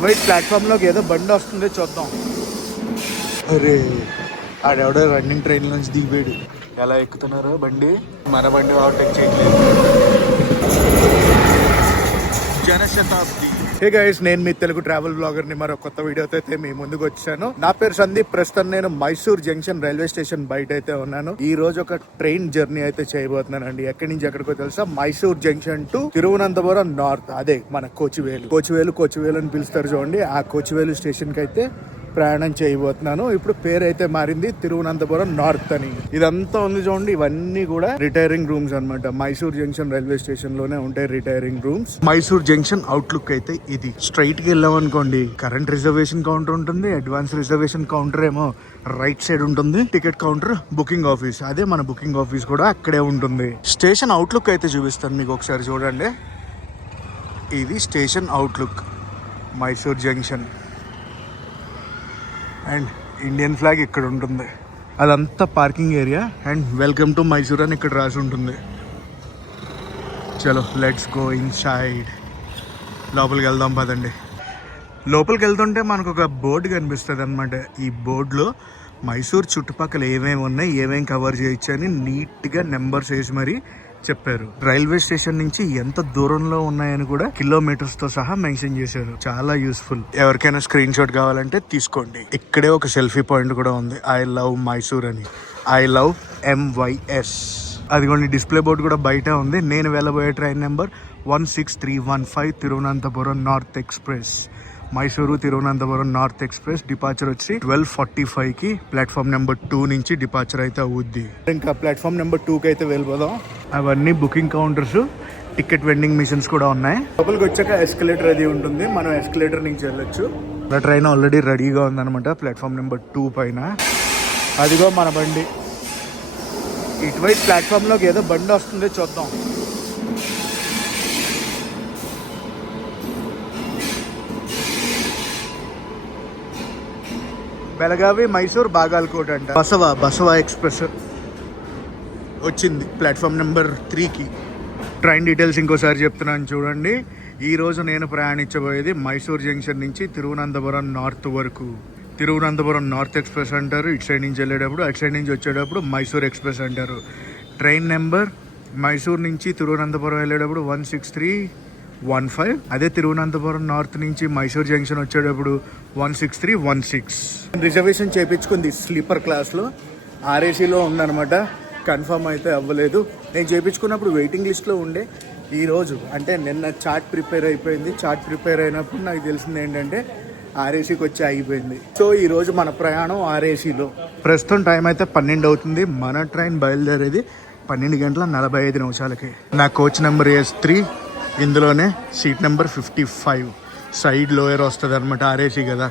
ఇటువైపు ప్లాట్ఫామ్లోకి ఏదో బండి వస్తుంది, చూద్దాం. అరే ఆడెవడో రన్నింగ్ ట్రైన్ నుంచి దిగిపోయాడు. ఎలా ఎక్కుతున్నారు బండి? మన బండి ఓవర్టేక్ చేయట్లేదు. జనశతాబ్ది. హే గైస్, నేను మీ తెలుగు ట్రావెల్ బ్లాగర్ ని మరో కొత్త వీడియోతో అయితే మీ ముందుకు వచ్చాను. నా పేరు సందీప్. ప్రస్తుతం నేను మైసూర్ జంక్షన్ రైల్వే స్టేషన్ బయట అయితే ఉన్నాను. ఈ రోజు ఒక ట్రైన్ జర్నీ అయితే చేయబోతున్నానండి. ఎక్కడి నుంచి ఎక్కడికో తెలుసా? Mysore junction to Thiruvananthapuram north. అదే మన కోచివేలు అని పిలుస్తారు చూడండి. ఆ కోచివేలు స్టేషన్ కి అయితే ప్రయాణం చేయబోతున్నాను. ఇప్పుడు పేరు అయితే మారింది, తిరువనంతపురం నార్త్ అని. ఇదంతా ఉంది చూడండి, ఇవన్నీ కూడా రిటైరింగ్ రూమ్స్ అన్నమాట. మైసూర్ జంక్షన్ రైల్వే స్టేషన్ లోనే ఉంటాయి retiring rooms. Mysore junction outlook అయితే ఇది. స్ట్రైట్ కి వెళ్ళాం అనుకోండి, కరెంట్ రిజర్వేషన్ కౌంటర్ ఉంటుంది. అడ్వాన్స్ రిజర్వేషన్ కౌంటర్ ఏమో రైట్ సైడ్ ఉంటుంది. Ticket counter, booking office. అదే మన బుకింగ్ ఆఫీస్ కూడా అక్కడే ఉంటుంది. స్టేషన్ అవుట్లుక్ అయితే చూపిస్తాను మీకు, ఒకసారి చూడండి. ఇది station outlook, Mysore junction. And Indian flag ఇక్కడ ఉంటుంది. అదంతా parking area. And welcome to Mysore అని ఇక్కడ రాసి ఉంటుంది. చలో లెట్స్ గో ఇన్ సైడ్. లోపలికి వెళ్దాం పదండి. లోపలికి వెళ్తుంటే మనకు ఒక బోర్డు కనిపిస్తుంది అనమాట. ఈ బోర్డులో మైసూర్ చుట్టుపక్కల ఏమేమి ఉన్నాయి, ఏమేమి కవర్ చేయొచ్చు అని నీట్గా నెంబర్స్ వేసి మరీ చెప్పారు. రైల్వే స్టేషన్ నుంచి ఎంత దూరంలో ఉన్నాయని కూడా కిలోమీటర్స్ తో సహా మెన్షన్ చేశారు. చాలా యూస్ఫుల్. ఎవరికైనా స్క్రీన్ షాట్ కావాలంటే తీసుకోండి. ఇక్కడే ఒక సెల్ఫీ పాయింట్ కూడా ఉంది, ఐ లవ్ మైసూర్ అని. I love MYS. అదిగోండి, డిస్ప్లే బోర్డు కూడా బయట ఉంది. నేను వెళ్ళబోయే train number 16315 Thiruvananthapuram north express. Mysuru Thiruvananthapuram north express. Departure వచ్చి 12:45 కి ప్లాట్ఫామ్ నెంబర్ 2 నుంచి డిపార్చర్ అయితే అవుద్ది. ఇంకా ప్లాట్ఫామ్ నెంబర్ 2 కి అయితే వెళ్ళిపోదాం. అవన్నీ booking counters, ticket vending machines కూడా ఉన్నాయి. లోపలికి వచ్చాక ఎస్కలేటర్ అది ఉంటుంది, మనం ఎస్కలేటర్ నుంచి వెళ్ళొచ్చు. ట్రైన్ ఆల్రెడీ రెడీగా ఉందన్నమాట ప్లాట్ఫామ్ నెంబర్ 2 పైన. అదిగో మన బండి. ఇటువైపు ప్లాట్ఫామ్లోకి ఏదో బండి వస్తుంది, చూద్దాం. బెళగావి మైసూర్ బాగాల్కోట్ అంట. బసవా ఎక్స్ప్రెస్ వచ్చింది ప్లాట్ఫామ్ నెంబర్ 3కి. ట్రైన్ డీటెయిల్స్ ఇంకోసారి చెప్తున్నాను చూడండి. ఈ రోజు నేను ప్రయాణించబోయేది మైసూర్ జంక్షన్ నుంచి తిరువనంతపురం నార్త్ వరకు. తిరువనంతపురం నార్త్ ఎక్స్ప్రెస్ అంటారు ఇటు సైడ్ నుంచి వెళ్ళేటప్పుడు, అటు సైడ్ నుంచి వచ్చేటప్పుడు మైసూర్ ఎక్స్ప్రెస్ అంటారు. ట్రైన్ నెంబర్ మైసూర్ నుంచి తిరువనంతపురం వెళ్ళేటప్పుడు 16315. అదే తిరువనంతపురం నార్త్ నుంచి మైసూర్ జంక్షన్ వచ్చేటప్పుడు 16316. రిజర్వేషన్ చేయించుకుంది స్లీపర్ క్లాస్లో, RACలో ఉందన్నమాట. కన్ఫర్మ్ అయితే అవ్వలేదు. నేను చేయించుకున్నప్పుడు వెయిటింగ్ లిస్ట్లో ఉండే. ఈరోజు అంటే నిన్న చార్ట్ ప్రిపేర్ అయిపోయింది. చార్ట్ ప్రిపేర్ అయినప్పుడు నాకు తెలిసింది ఏంటంటే RACకి వచ్చి ఆగిపోయింది. సో ఈరోజు మన ప్రయాణం RACలో. ప్రస్తుతం టైం అయితే 12 అవుతుంది. మన ట్రైన్ బయలుదేరేది 12:45. నా కోచ్ నెంబర్ S3. ఇందులోనే సీట్ నెంబర్ 55. సైడ్ లోయర్ వస్తుంది అనమాట, RAC కదా.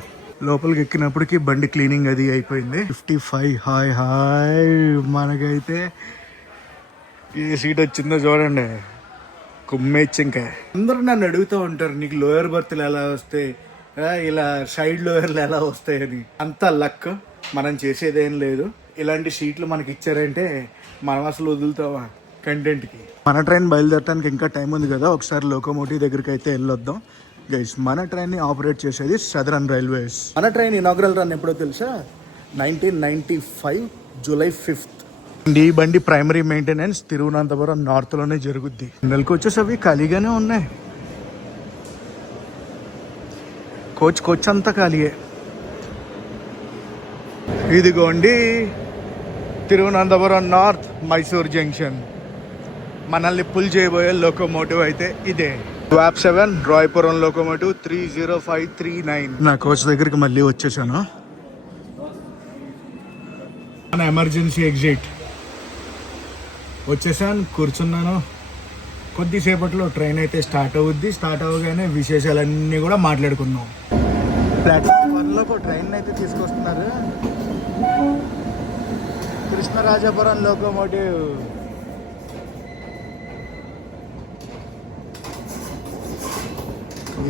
లోపలికి ఎక్కినప్పటికీ బండి క్లీనింగ్ అది అయిపోయింది. 55. హాయ్ మనకైతే ఏ సీట్ వచ్చిందో చూడండి, కుమ్మేచ్చి. ఇంకా అందరూ నన్ను అడుగుతూ ఉంటారు, నీకు లోయర్ బర్త్లు ఎలా వస్తాయి, ఇలా సైడ్ లోయర్లు ఎలా వస్తాయని. అంత లక్, మనం చేసేదేం లేదు. ఇలాంటి సీట్లు మనకి ఇచ్చారంటే మనం అసలు వదులుతావా కంటెంట్కి. మన ట్రైన్ బయలుదేరడానికి ఇంకా టైం ఉంది కదా, ఒకసారి లోకోమోటివ్ దగ్గరికి అయితే వెళ్ళొద్దాం గైస్. మన ట్రైన్ ని ఆపరేట్ చేసేది సదరన్ రైల్వేస్. మన ట్రైన్ ఇనాగ్రల్ రన్ ఎప్పుడో తెలుసా? 1995 July 5th. ఈ బండి ప్రైమరీ మెయింటెనెన్స్ తిరువనంతపురం నార్త్ లోనే జరుగుద్ది. నెలకు వచ్చేసి అవి ఖాళీగానే ఉన్నాయి. కోచ్ అంతా ఖాళీయే. ఇదిగోండి తిరువనంతపురం నార్త్ మైసూర్ జంక్షన్. మనల్ని పుల్ చేయబోయే లోకోమోటివ్ అయితే ఇదే, WAP 7 రాయపురం లోకోమోటివ్ 30539. నా కోచ్ దగ్గరికి మళ్ళీ వచ్చేసాను. మన ఎమర్జెన్సీ ఎగ్జిట్ వచ్చేసాను, కూర్చున్నాను. కొద్దిసేపట్లో ట్రైన్ అయితే స్టార్ట్ అవుద్ది. స్టార్ట్ అవ్వగానే విశేషాలన్నీ కూడా మాట్లాడుకుందాం. ప్లాట్ఫామ్ 1లో ట్రైన్ అయితే తీసుకొస్తున్నారు. కృష్ణరాజపురం లోకోమోటివ్.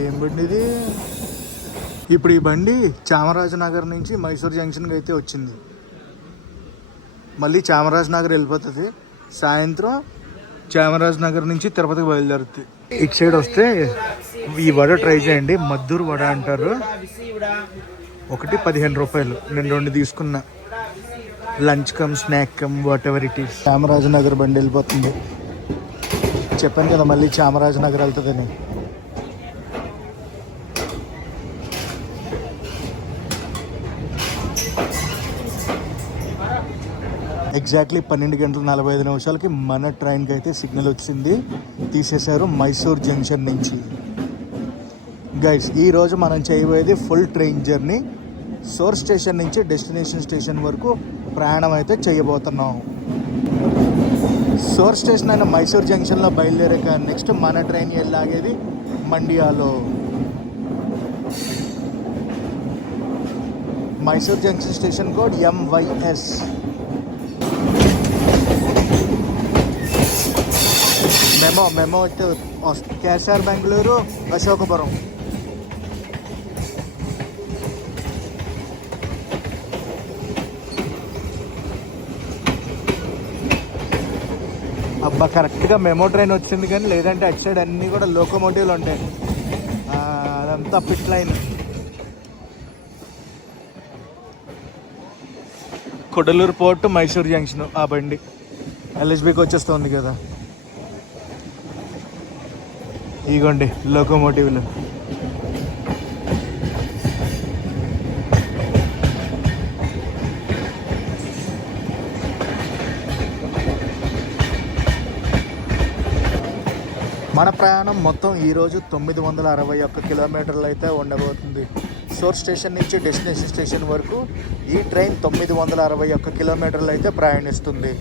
ఏం బండి ఇది? ఇప్పుడు ఈ బండి చామరాజనగర్ నుంచి మైసూర్ జంక్షన్కి అయితే వచ్చింది. మళ్ళీ చామరాజనగర్ వెళ్ళిపోతుంది. సాయంత్రం చామరాజనగర్ నుంచి తిరుపతికి బయలుదేరుతుంది. ఇటు సైడ్ వస్తే ఈ వడ ట్రై చేయండి, మద్దూరు వడ అంటారు. ఒకటి 15 రూపాయలు. నేను 2 తీసుకున్నా. Lunch come snack come what ever it is. Chamarajanagar బండి వెళ్ళిపోతుంది. చెప్పాను కదా మళ్ళీ చామరాజనగర్ వెళ్తుందని. ఎగ్జాక్ట్లీ 12:45 మన ట్రైన్కి అయితే సిగ్నల్ వచ్చింది. తీసేశారు మైసూర్ జంక్షన్ నుంచి. గైస్ ఈరోజు మనం చేయబోయేది full train journey. Source station నుంచి డెస్టినేషన్ స్టేషన్ వరకు ప్రయాణం అయితే చేయబోతున్నాం. సోర్స్ స్టేషన్ అయిన మైసూర్ జంక్షన్లో బయలుదేరాక నెక్స్ట్ మన ట్రైన్ వెళ్ళాగేది మండియాలో. Mysore junction station code MYS. MEMU KSR Bengaluru Ashokapuram. అబ్బా కరెక్ట్గా మెమో ట్రైన్ వచ్చింది, కానీ లేదంటే అటు సైడ్ అన్నీ కూడా లోకోమోటివ్లు ఉంటాయి. అదంతా pit line. Kodaluru port Mysore junction. ఆ బండి LHBకి వచ్చేస్తుంది కదా. ఇగోండి లోకోమోటివ్లు. మన ప్రయాణం మొత్తం ఈరోజు 961 కిలోమీటర్లు అయితే ఉండబోతుంది. సోర్స్ స్టేషన్ నుంచి డెస్టినేషన్ స్టేషన్ వరకు ఈ ట్రైన్ 961 కిలోమీటర్లు అయితే ప్రయాణిస్తుంది.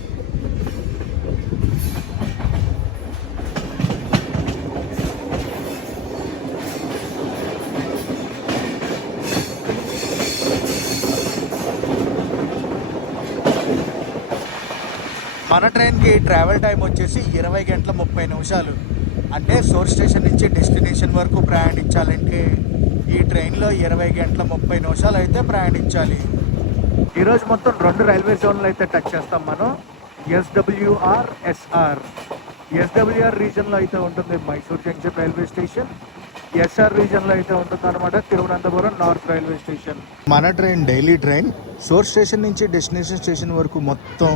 మన ట్రైన్కి ట్రావెల్ టైం వచ్చేసి 20 గంటల 30 నిమిషాలు. అంటే సోర్స్ స్టేషన్ నుంచి డెస్టినేషన్ వరకు ప్రయాణించాలంటే ఈ ట్రైన్లో 20 గంటల 30 నిమిషాలు అయితే ప్రయాణించాలి. ఈరోజు మొత్తం 2 రైల్వే జోన్లు అయితే టచ్ చేస్తాం మనం. SWR, SR. SWR రీజన్లో అయితే ఉంటుంది Mysore junction railway station. SR రీజన్లో అయితే ఉంటుంది అనమాట తిరువనంతపురం నార్త్ రైల్వే స్టేషన్. మన train daily train source station నుంచి డెస్టినేషన్ స్టేషన్ వరకు మొత్తం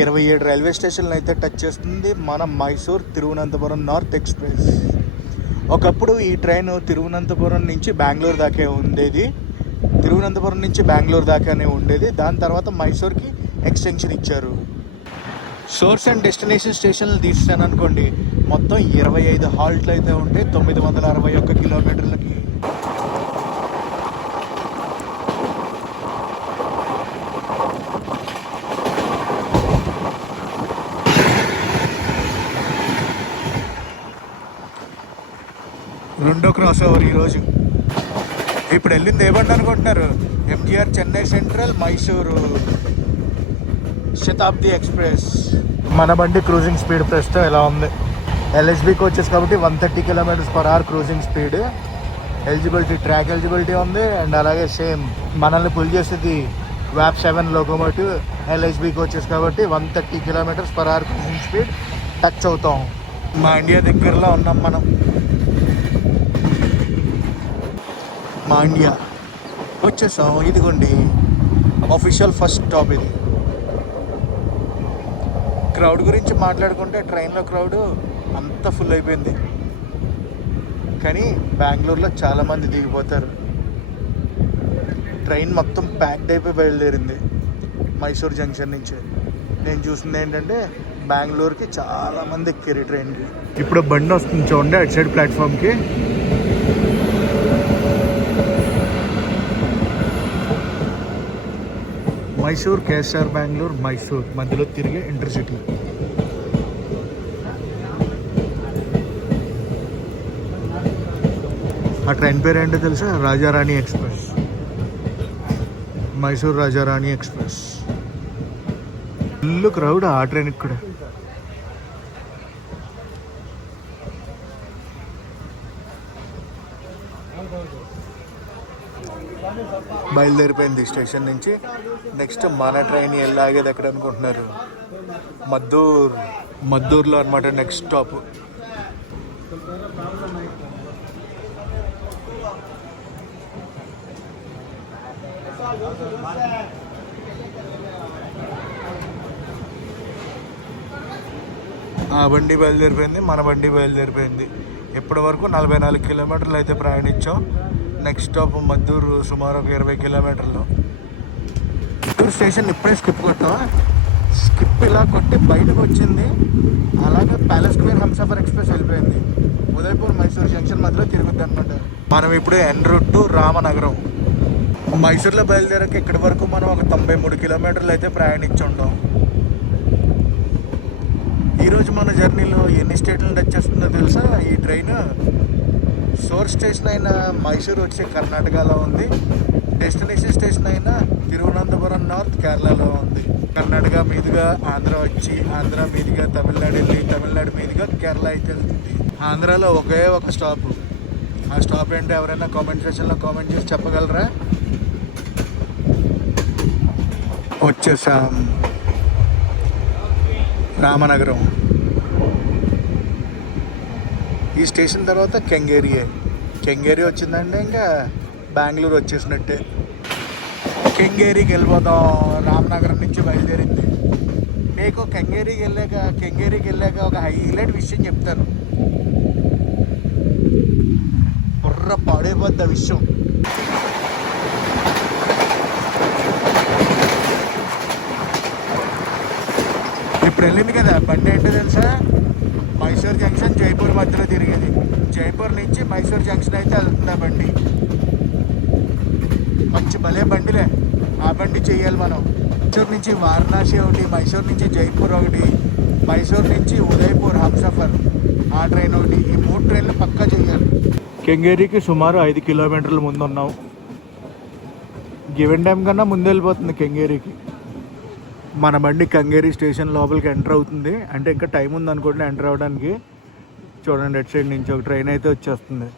27 రైల్వే స్టేషన్లు అయితే టచ్ చేస్తుంది మన మైసూర్ తిరువనంతపురం నార్త్ ఎక్స్ప్రెస్. ఒకప్పుడు ఈ ట్రైన్ తిరువనంతపురం నుంచి బెంగళూరు దాకే ఉండేది. తిరువనంతపురం నుంచి బెంగళూరు దాకానే ఉండేది. దాని తర్వాత మైసూర్కి ఎక్స్టెన్షన్ ఇచ్చారు. సోర్స్ అండ్ డెస్టినేషన్ స్టేషన్లు తీస్తాను అనుకోండి, మొత్తం 25 హాల్ట్లు అయితే ఉంటాయి 961 కిలోమీటర్లకి. రెండో క్రాస్ ఓవర్ ఈరోజు. ఇప్పుడు వెళ్ళింది ఏమంటే అనుకుంటున్నారు, MGR చెన్నై సెంట్రల్ మైసూరు శతాబ్ది ఎక్స్ప్రెస్. మన బండి క్రూజింగ్ స్పీడ్ ప్రస్తుతం ఎలా ఉంది? LHBకి వచ్చేసి కాబట్టి 130 km/h cruising speed. Eligibility track eligibility ఉంది. అండ్ అలాగే సేమ్ మనల్ని పుల్ చేసేది WAP 7 లోకోమోటివ్. LHBకి వచ్చేసి కాబట్టి 130 km/h క్రూజింగ్ స్పీడ్ టచ్ అవుతాం. మా ఇండియా దగ్గరలో ఉన్నాం మనం. మా ఇండియా వచ్చేసాం. ఇదిగోండి ఆఫీషియల్ ఫస్ట్ స్టాప్ ఇది. క్రౌడ్ గురించి మాట్లాడుకుంటే ట్రైన్లో క్రౌడ్ అంత ఫుల్ అయిపోయింది. కానీ బెంగళూరులో చాలామంది దిగిపోతారు. ట్రైన్ మొత్తం ప్యాక్డ్ అయిపోయి బయలుదేరింది మైసూర్ జంక్షన్ నుంచి. నేను చూసింది ఏంటంటే బెంగళూరుకి చాలామంది ఎక్కారు ట్రైన్కి. ఇప్పుడు బండి వస్తుంది చూడండి అటు సైడ్ ప్లాట్ఫామ్కి. మైసూర్ కేఎస్ఆర్ బెంగళూరు మైసూర్ మధ్యలో తిరిగే ఇంటర్సిటీ. ఆ ట్రైన్ పేరు ఏంటో తెలుసా? రాజారాణి express. Mysore రాజారాణి express. Full crowd ఆ ట్రైన్కి కూడా. బయలుదేరిపోయింది స్టేషన్ నుంచి. నెక్స్ట్ మన ట్రైన్ వెళ్ళాగేది ఎక్కడ అనుకుంటున్నారు? మద్దూర్లో అనమాట నెక్స్ట్ స్టాప్. ఆ బండి బయలుదేరిపోయింది, మన బండి బయలుదేరిపోయింది. ఇప్పటి వరకు 44 కిలోమీటర్లు అయితే ప్రయాణించాం. నెక్స్ట్ స్టాప్ మద్దూరు, సుమారు ఒక 20 కిలోమీటర్లు. మద్దూరు స్టేషన్ ఇప్పుడే స్కిప్ కొట్టాం. స్కిప్ ఇలా కొట్టి బయటకు వచ్చింది, అలాగే ప్యాలెస్ స్క్వేర్ హంసఫర్ ఎక్స్ప్రెస్ వెళ్ళిపోయింది. ఉదయపూర్ మైసూర్ జంక్షన్ మధ్యలో తిరుగుద్ది అనమాట. మనం ఇప్పుడు ఎన్ రూట్ టు రామనగరం. మైసూర్లో బయలుదేరాక ఇక్కడి వరకు మనం ఒక 93 కిలోమీటర్లు అయితే ప్రయాణించుంటాం. ఈరోజు మన జర్నీలో ఎన్ని స్టేట్లను టచ్ చేస్తుందో తెలుసా? ఈ ట్రైన్ సోర్స్ స్టేషన్ అయిన మైసూర్ వచ్చి కర్ణాటకలో ఉంది, డెస్టినేషన్ స్టేషన్ అయిన తిరువనంతపురం నార్త్ కేరళలో ఉంది. కర్ణాటక మీదుగా ఆంధ్ర వచ్చి, ఆంధ్ర మీదుగా తమిళనాడు వెళ్ళి, తమిళనాడు మీదుగా కేరళ అయితే వెళ్తుంది. ఆంధ్రాలో ఒకే ఒక స్టాప్. ఆ స్టాప్ ఏంటో ఎవరైనా కామెంట్ సెక్షన్లో కామెంట్ చేసి చెప్పగలరా? వచ్చేసాం రామనగరం. ఈ స్టేషన్ తర్వాత కెంగేరి వచ్చిందంటే ఇంకా బెంగళూరు వచ్చేసినట్టే. కెంగేరికి వెళ్ళిపోతాం. రామనగరం నుంచి బయలుదేరింది. మీకు కెంగేరికి వెళ్ళాక ఒక హైలైట్ విషయం చెప్తాను. బుర్ర పాడైపోద్ది ఆ విషయం. ఇప్పుడు వెళ్ళింది కదా బండి ఏంటో తెలుసా? మైసూర్ జంక్షన్ జైపూర్ మధ్యలో తిరిగేది. జైపూర్ నుంచి మైసూర్ జంక్షన్ అయితే వెళ్తుందా బండి. మంచి భలే బండిలే. ఆ బండి చెయ్యాలి మనం. మైసూర్ నుంచి వారణాసి ఒకటి, మైసూర్ నుంచి జైపూర్ ఒకటి, మైసూర్ నుంచి ఉదయపూర్ హంసఫర్ ఆ ట్రైన్ ఒకటి. ఈ 3 ట్రైన్లు పక్కా చెయ్యాలి. కెంగేరికి సుమారు 5 కిలోమీటర్ల ముందు ఉన్నాం. గివెన్ డ్యామ్ కన్నా ముందు వెళ్ళిపోతుంది కెంగేరికి. మన బండి కంగేరి స్టేషన్ లోపలికి ఎంటర్ అవుతుంది. అంటే ఇంకా టైం ఉంది అనుకోండి ఎంటర్ అవ్వడానికి. చూడండి అటు సైడ్ నుంచి ఒక ట్రైన్ అయితే వచ్చేస్తుంది.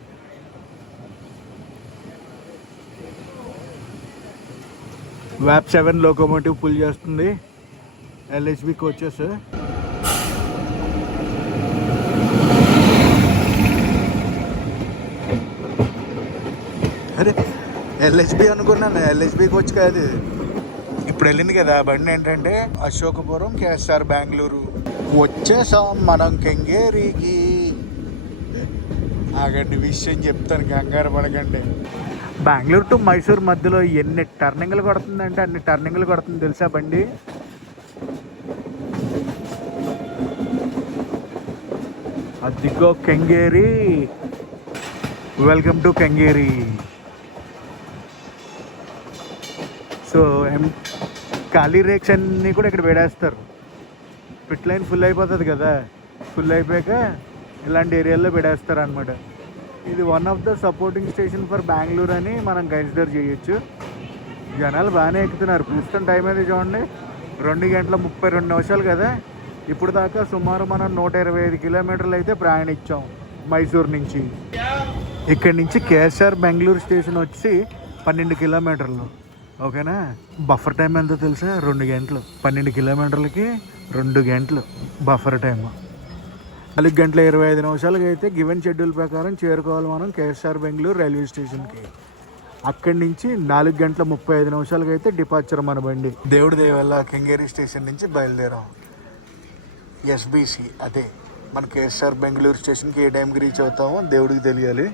వ్యాప్ 7 లోకోమోటివ్ పుల్ చేస్తుంది. LHB coaches. అరే ఎల్హెచ్బి అనుకున్నాను, ఎల్హెచ్బి కోచ్ కాదు. ఇప్పుడు వెళ్ళింది కదా బండి ఏంటంటే అశోకపురం, కేఎస్ఆర్, బెంగళూరు. వచ్చేసాం మనం కెంగేరికి. ఆగండి విషయం చెప్తాను, కంగారు పడకండి. బెంగళూరు టు మైసూర్ మధ్యలో ఎన్ని టర్నింగ్లు కొడుతుందంటే అన్ని టర్నింగ్లు కొడుతుంది తెలుసా బండి. అదిగో Kengeri. Welcome to Kengeri. So ఖాళీ రేక్స్ అన్నీ కూడా ఇక్కడ వేడేస్తారు. పిట్ లైన్ ఫుల్ అయిపోతుంది కదా, ఫుల్ అయిపోయాక ఇలాంటి ఏరియాల్లో పెడేస్తారు అనమాట. ఇది one of the supporting station for Bengaluru అని మనం కన్సిడర్ చేయొచ్చు. జనాలు బాగానే ఎక్కుతున్నారు. ప్రస్తుతం టైం అయితే చూడండి 2:32 కదా. ఇప్పుడు దాకా సుమారు మనం 125 కిలోమీటర్లు అయితే ప్రయాణించాం మైసూర్ నుంచి. ఇక్కడి నుంచి కేఎస్ఆర్ బెంగళూరు స్టేషన్ వచ్చి 12 కిలోమీటర్లు. ఓకేనా? బఫర్ టైం ఎంతో తెలుసా? 2 గంటలు. 12 కిలోమీటర్లకి 2 గంటలు బఫర్ టైం. 4:25 అయితే గివెన్ షెడ్యూల్ ప్రకారం చేరుకోవాలి మనం కేఎస్ఆర్ బెంగళూరు రైల్వే స్టేషన్కి. అక్కడి నుంచి 4:35 అయితే డిపార్చర్ మన బండి. దేవుడి దేవల్ల కెంగేరి స్టేషన్ నుంచి బయలుదేరాం. ఎస్బీసీ అదే మన కేఎస్ఆర్ బెంగళూరు స్టేషన్కి ఏ టైంకి రీచ్ అవుతామో దేవుడికి తెలియాలి.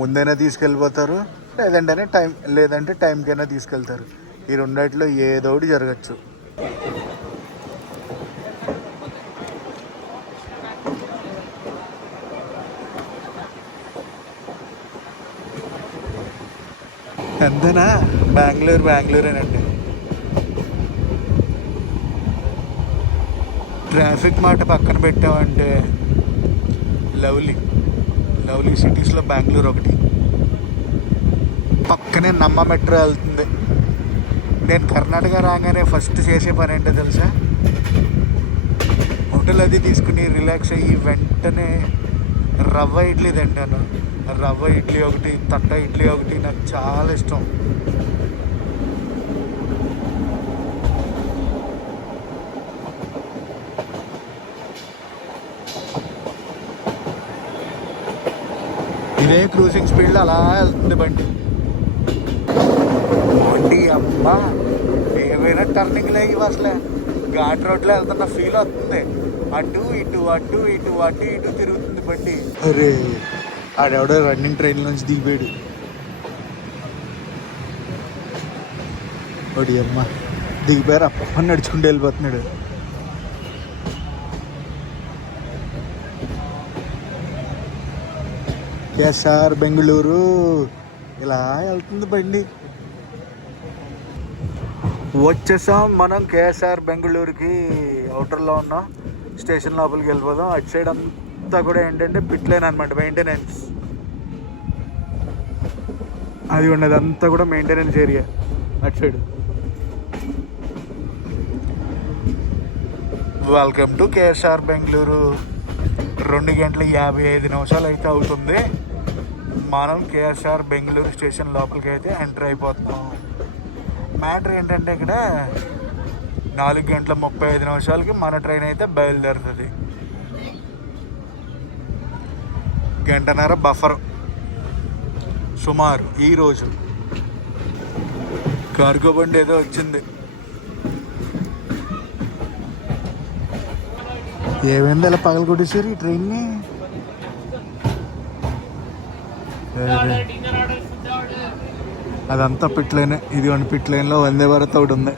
ముందైనా తీసుకెళ్ళిపోతారు, లేదంటే టైంకైనా తీసుకెళ్తారు. ఈ రెండిట్లో ఏదో ఒకటి జరగచ్చు. అంతేనా? బెంగళూరేనండి. ట్రాఫిక్ మాట పక్కన పెట్టామంటే లవ్లీ సిటీస్లో బెంగళూరు ఒకటి. పక్కనే నమ్మ మెట్రో వెళ్తుంది. నేను కర్ణాటక రాగానే ఫస్ట్ చేసే పని ఏంటో తెలుసా? హోటల్ అది తీసుకుని రిలాక్స్ అయ్యి వెంటనే రవ్వ ఇడ్లీ తింటాను. రవ్వ ఇడ్లీ ఒకటి, తట్ట ఇడ్లీ ఒకటి నాకు చాలా ఇష్టం. ఇదే క్రూజింగ్ స్పీడ్లో అలా వెళ్తుంది బండి. ఓడి అమ్మ, ఏమైనా టర్నింగ్ లేవు అసలు. ఘాట్ రోడ్లో వెళ్తున్న ఫీల్ వస్తుంది. అటు ఇటు అటు ఇటు అటు ఇటు తిరుగుతుంది బండి. అరే ఆడెవడో రన్నింగ్ ట్రైన్ నుంచి దిగిపోయాడు. ఓడి అమ్మ, దిగిపోయారు. అప్పని నడుచుకుంటూ వెళ్ళిపోతున్నాడు. కేఎస్ఆర్ బెంగళూరు ఇలా వెళ్తుంది బండి. వచ్చేసాం మనం కేఎస్ఆర్ బెంగళూరుకి. అవుటర్లో ఉన్నాం, స్టేషన్ లోపలికి వెళ్ళిపోదాం. అటు సైడ్ అంతా కూడా ఏంటంటే పిట్ లైన్ అనమాట, మెయింటెనెన్స్. అది ఉన్నది అంతా కూడా మెయింటెనెన్స్ ఏరియా అటు side. Welcome to KSR Bengaluru. 2:55 అయితే అవుతుంది. మనం కేఎస్ఆర్ బెంగళూరు స్టేషన్ లోపలికి అయితే ఎంటర్ అయిపోతున్నాం. మ్యాటర్ ఏంటంటే ఇక్కడ 4:35 మన ట్రైన్ అయితే బయలుదేరుతుంది. గంటన్నర బఫర్ సుమారు. ఈరోజు కార్గో బండి ఏదో వచ్చింది. ఏమైంది అలా పగల కొట్టేసారు ఈ ట్రైన్ని? అదంతా పిట్ లైన్. ఇదిగోండి పిట్ లైన్లో వందే భారత్ ఒకటి ఉంది.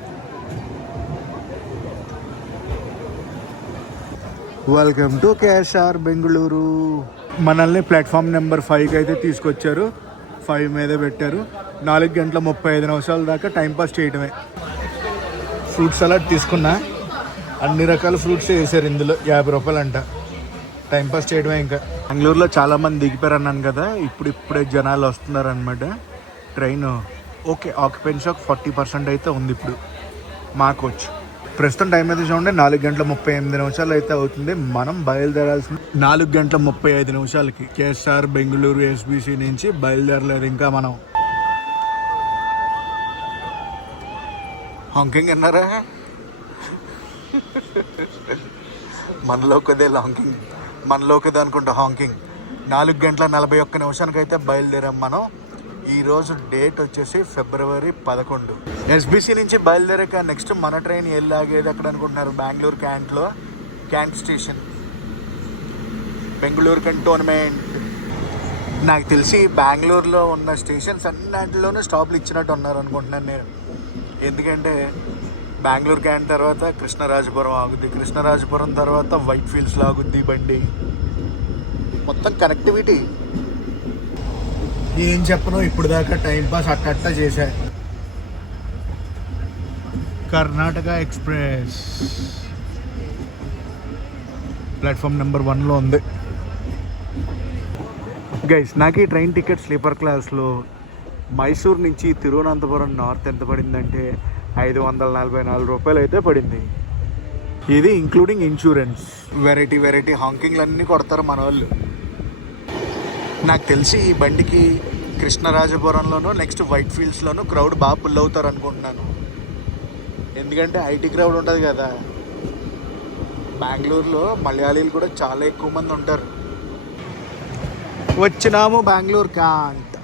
Welcome to KSR Bengaluru. మనల్ని ప్లాట్ఫామ్ నెంబర్ 5కి అయితే తీసుకొచ్చారు. 5 మీదే పెట్టారు. 4:35 దాకా టైంపాస్ చేయటమే. ఫ్రూట్ సలాడ్ తీసుకున్నా. అన్ని రకాల ఫ్రూట్స్ వేసారు ఇందులో. 50 రూపాయలు అంట. టైంపాస్ చేయడమే. ఇంకా బెంగళూరులో చాలామంది దిగిపోయారు అన్నాను కదా, ఇప్పుడే జనాలు వస్తున్నారు అనమాట. ట్రైన్ ఓకే, ఆక్యుపెన్సీ ఒక 40% అయితే ఉంది ఇప్పుడు మా కోచ్. ప్రస్తుతం టైం అయితే చూడండి 4:38 అయితే అవుతుంది. మనం బయలుదేరాల్సిన 4:35 కేఎస్ఆర్ బెంగళూరు ఎస్బీసీ నుంచి బయలుదేరలేదు ఇంకా మనం. హాంకింగ్ అన్నారా? మనలోకదే లాంకింగ్, మనలోకదే అనుకుంటా హాంకింగ్. 4:41 అయితే బయలుదేరాం మనం. ఈరోజు డేట్ వచ్చేసి ఫిబ్రవరి 11. ఎస్బీసీ నుంచి బయలుదేరాక నెక్స్ట్ మన ట్రైన్ వెళ్ళాగేది ఎక్కడ అనుకుంటున్నారు? Bengaluru can't station, Bengaluru cantonment. నాకు తెలిసి బెంగళూరులో ఉన్న స్టేషన్స్ అన్నింటిలోనూ స్టాప్లు ఇచ్చినట్టు ఉన్నారు అనుకుంటున్నాను నేను. ఎందుకంటే బెంగళూరు క్యాంట్ తర్వాత కృష్ణరాజపురం ఆగుద్ది, కృష్ణరాజపురం తర్వాత వైట్ ఫీల్డ్స్లో ఆగుద్ది బండి. మొత్తం కనెక్టివిటీ. ఏం చెప్పను, ఇప్పుడు దాకా టైంపాస్ అట్టట్ట చేశా. కర్ణాటక ఎక్స్ప్రెస్ ప్లాట్ఫామ్ నెంబర్ 1లో ఉంది. గైస్, నాకు ఈ ట్రైన్ టికెట్ స్లీపర్ క్లాస్లో మైసూర్ నుంచి తిరువనంతపురం నార్త్ ఎంత పడిందంటే 544 రూపాయలు అయితే పడింది. ఇది ఇంక్లూడింగ్ ఇన్సూరెన్స్. వెరైటీ హాంకింగ్లు అన్నీ కొడతారు మన వాళ్ళు. నాకు తెలిసి ఈ బండికి కృష్ణరాజపురంలోనూ నెక్స్ట్ వైట్ ఫీల్డ్స్లోనూ క్రౌడ్ బాగా పుల్ అవుతారు అనుకుంటున్నాను. ఎందుకంటే ఐటీ క్రౌడ్ ఉంటుంది కదా. బెంగళూరులో మలయాళీలు కూడా చాలా ఎక్కువ మంది ఉంటారు. వచ్చినాము బెంగళూరు క్యాంట్,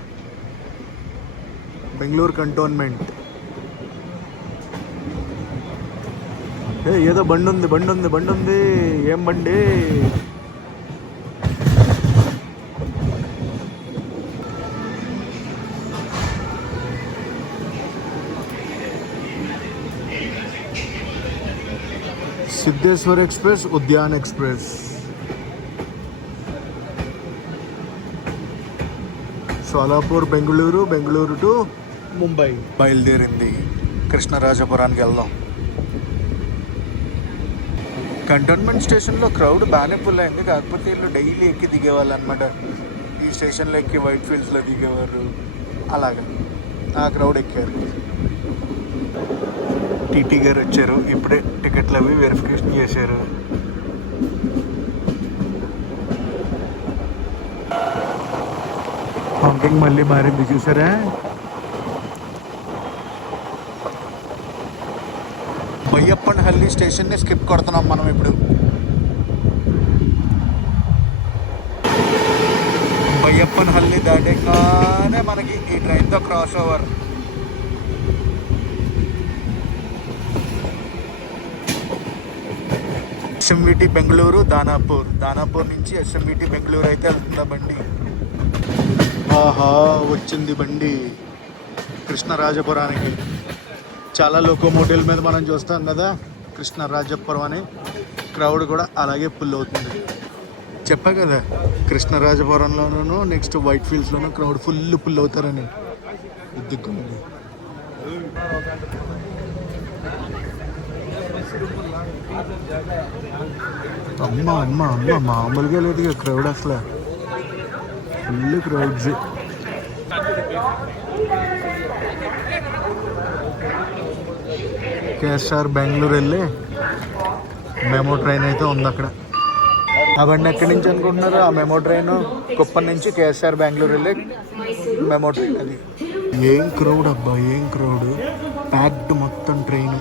బెంగళూరు కంటోన్మెంట్. ఏదో బండి ఉంది. ఏం బండి? Siddheshwar express, Udyan express. Solapur Bengaluru to Mumbai బయలుదేరింది. కృష్ణరాజపురానికి వెళ్దాం. కంటోన్మెంట్ స్టేషన్లో క్రౌడ్ బాగానే ఫుల్ అయింది. కాకపోతే వీళ్ళు డైలీ ఎక్కి దిగేవాళ్ళు అనమాట. ఈ స్టేషన్లో ఎక్కి వైట్ ఫీల్డ్స్లో దిగేవారు. అలాగా ఆ క్రౌడ్ ఎక్కారు. టీటీ గారు వచ్చారు. ఇప్పుడే టికెట్లు అవి వెరిఫికేషన్ చేశారు. హాంకింగ్ మళ్ళీ మారింది చూసారా? బయ్యప్పనహల్లి స్టేషన్ని స్కిప్ కొడుతున్నాం మనం ఇప్పుడు. బయ్యప్పనహల్లి దాటగానే మనకి ఈ ట్రైన్తో cross over. SMVT Bengaluru Danapur నుంచి ఎస్ఎంవిటి బెంగళూరు అయితే వెళ్తుందా బండి. ఆహా, వచ్చింది బండి కృష్ణరాజపురానికి. చాలా లోకోమోటివ్ల మీద మనం చూస్తాం కదా కృష్ణరాజపురం అని. క్రౌడ్ కూడా అలాగే ఫుల్ అవుతుంది. చెప్పా కదా కృష్ణరాజపురంలోనూ నెక్స్ట్ వైట్ ఫీల్డ్స్లోనూ క్రౌడ్ ఫుల్ అవుతారని. దిగ్గుంది. అమ్మ మామూలుగా లేదు ఇక క్రౌడ్, అసలు ఫుల్ క్రౌడ్స్. కేఎస్ఆర్ బెంగళూరు వెళ్ళి మెమో ట్రైన్ అయితే ఉంది అక్కడ. అవన్నీ ఎక్కడి నుంచి అనుకుంటున్నారు? ఆ మెమో ట్రైన్ కుప్పం నుంచి కేఎస్ఆర్ బెంగళూరు వెళ్ళి మెమో ట్రైన్ అది. ఏం క్రౌడ్ అబ్బా, ఏం క్రౌడ్, ప్యాక్డ్ మొత్తం ట్రైన్.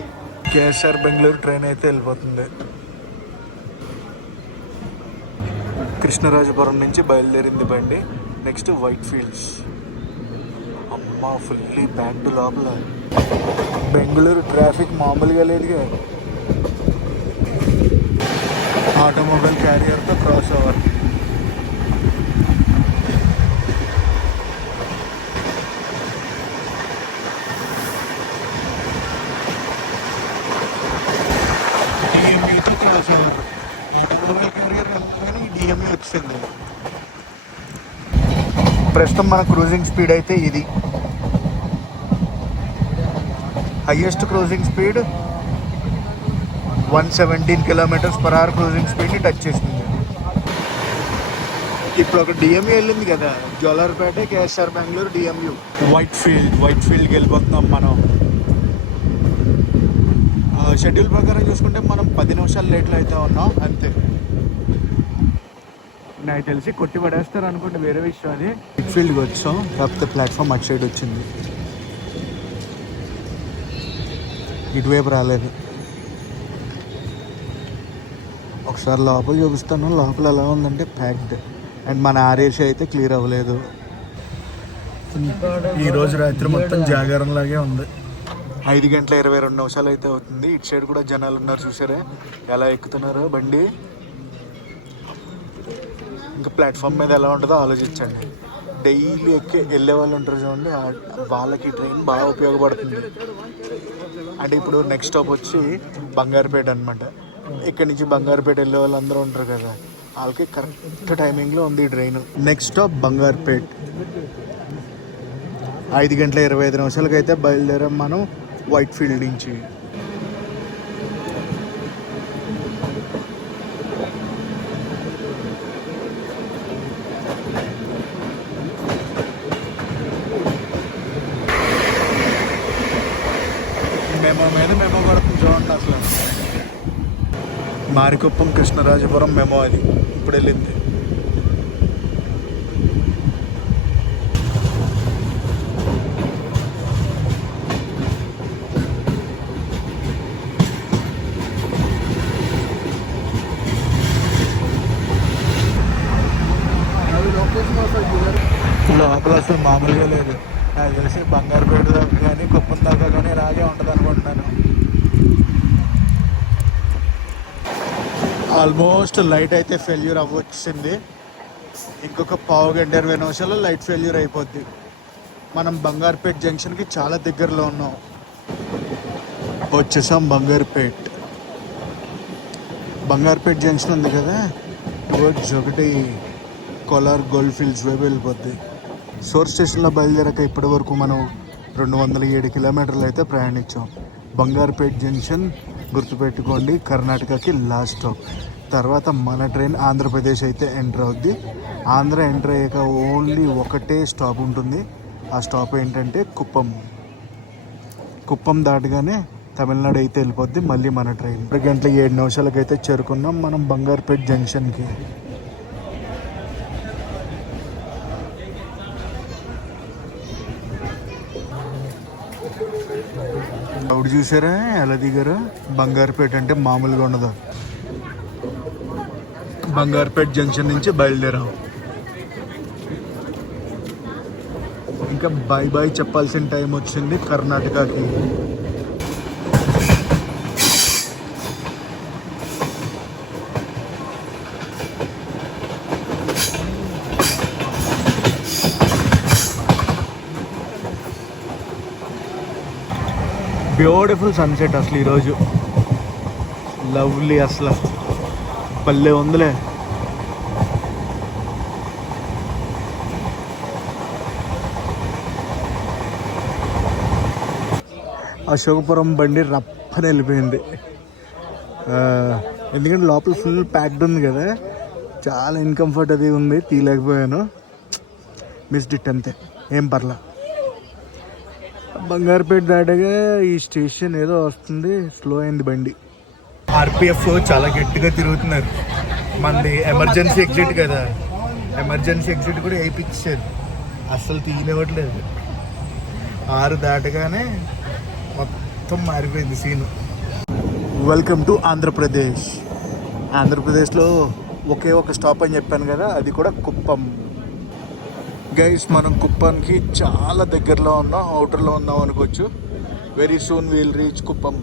కేఎస్ఆర్ బెంగళూరు ట్రైన్ అయితే వెళ్ళిపోతుంది. కృష్ణరాజపురం నుంచి బయలుదేరింది బండి. Next Whitefields. అమ్మ ఫుల్లీ ప్యాక్డ్ లోపల. బెంగళూరు ట్రాఫిక్ మామూలుగా లేదుగా. ఆటోమొబైల్ క్యారియర్తో క్రాస్ ఓవర్. డిఎంయూతో క్రాస్ ఓవర్. ఆటోమొబైల్ క్యారియర్ వెళ్ళగానే డిఎంయూ వచ్చింది. ప్రస్తుతం మన క్రూజింగ్ స్పీడ్ అయితే ఇది. Highest cruising speed 117 km/h cruising స్పీడ్ని టచ్ చేసింది. ఇప్పుడు ఒక డిఎంయూ వెళ్ళింది కదా, జోలార్పేట కేఎస్ఆర్ బెంగళూరు డిఎంయూ. వైట్ ఫీల్డ్కి వెళ్ళిపోతున్నాం మనం. షెడ్యూల్ ప్రకారం చూసుకుంటే మనం 10 నిమిషాలు లేట్లో అయితే ఉన్నాం అంతే. నాకు తెలిసి కొట్టి పడేస్తారు అనుకుంటే వేరే విషయం అది. వైట్ ఫీల్డ్కి వచ్చాం, కాకపోతే ప్లాట్ఫామ్ అటు సైడ్ వచ్చింది, ఇటువైపు రాలేదు. ఒకసారి లోపల చూపిస్తాను. లోపల ఎలా ఉందంటే ప్యాక్డ్. అండ్ మన ఆర్ఏసీ అయితే క్లియర్ అవ్వలేదు. ఈరోజు రాత్రి మొత్తం జాగారంలాగే ఉంది. 5:22 అయితే అవుతుంది. ఇటు సైడ్ కూడా జనాలు ఉన్నారు, చూసారా ఎలా ఎక్కుతున్నారో బండి. ఇంకా ప్లాట్ఫామ్ మీద ఎలా ఉంటుందో ఆలోచించండి. డైలీ ఎక్కి వెళ్ళే వాళ్ళు ఉంటారు చూడండి, వాళ్ళకి ట్రైన్ బాగా ఉపయోగపడుతుంది. అంటే ఇప్పుడు నెక్స్ట్ స్టాప్ వచ్చి బంగారుపేట అనమాట. ఇక్కడ నుంచి బంగారుపేట వెళ్ళే వాళ్ళు అందరూ ఉంటారు కదా, వాళ్ళకి కరెక్ట్ టైమింగ్లో ఉంది ఈ ట్రైన్. Next stop Bangarupet. 5:25 అయితే బయలుదేరాం మనం వైట్ ఫీల్డ్ నుంచి. మెమో కొడుతుంది చూడండి అసలు. మారికుప్పం కృష్ణరాజపురం మెమో అది ఇప్పుడు వెళ్ళింది. లోపల అసలు మామూలుగా లేదు. నాకు తెలిసి బంగారుపేట దాకా కానీ కుప్పం దాకా కానీ ఇలాగే ఉంటుంది అనుకుంటున్నాను. ఆల్మోస్ట్ లైట్ అయితే ఫెయిల్యూర్ అవ్వచ్చింది. ఇంకొక 20-20 లైట్ ఫెయిల్యూర్ అయిపోద్ది. మనం బంగారుపేట జంక్షన్కి చాలా దగ్గరలో ఉన్నాం. వచ్చేసాం బంగారుపేట జంక్షన్ ఉంది కదా, ఒకటి కోలార్ గోల్డ్ ఫీల్డ్స్ వైపు వెళ్ళిపోద్ది. సోర్స్ స్టేషన్లో బయలుదేరాక ఇప్పటి వరకు మనం 207 కిలోమీటర్లు అయితే ప్రయాణించాం. బంగారుపేట జంక్షన్ గుర్తుపెట్టుకోండి, కర్ణాటకకి లాస్ట్ స్టాప్. తర్వాత మన ట్రైన్ ఆంధ్రప్రదేశ్ అయితే ఎంటర్ అవుద్ది. ఆంధ్ర ఎంటర్ అయ్యాక ఓన్లీ ఒకటే స్టాప్ ఉంటుంది. ఆ స్టాప్ ఏంటంటే కుప్పం దాటగానే తమిళనాడు అయితే వెళ్ళిపోద్ది మళ్ళీ మన ట్రైన్. 2:07 అయితే చేరుకున్నాం మనం బంగారుపేట జంక్షన్కి. అప్పుడు చూసారా ఎలా దిగారా? బంగారుపేట అంటే మామూలుగా ఉండదు. బంగారుపేట జంక్షన్ నుంచి బయలుదేరాం. ఇంకా బాయ్ చెప్పాల్సిన టైం వచ్చింది కర్ణాటకకి. బ్యూటిఫుల్ సన్సెట్ అసలు ఈరోజు. లవ్లీ అసలు పల్లె ఉందిలే. అశోకపురం బండి రప్పని వెళ్ళిపోయింది. ఎందుకంటే లోపల ఫుల్ ప్యాక్డ్ ఉంది కదా, చాలా ఇన్కంఫర్ట్ అది ఉంది, తీయలేకపోయాను. మిస్డ్ ఇట్ అంతే, ఏం పర్లా. బంగారుపేట దాటగా ఈ స్టేషన్ ఏదో వస్తుంది, స్లో అయింది బండి. ఆర్పిఎఫ్ చాలా గట్టిగా తిరుగుతున్నారు. మనది ఎమర్జెన్సీ ఎగ్జిట్ కదా, ఎమర్జెన్సీ ఎగ్జిట్ కూడా వేయించారు, అస్సలు తీయనివ్వట్లేదు. 6 దాటగానే మొత్తం మారిపోయింది సీను. Welcome to Andhra Pradesh. ఆంధ్రప్రదేశ్లో ఒకే ఒక స్టాప్ అని చెప్పాను కదా, అది కూడా కుప్పం. గైస్, మనం కుప్పానికి చాలా దగ్గరలో ఉన్నాం, అవుటర్లో ఉన్నాం అనుకోవచ్చు. Very soon will reach Kuppam.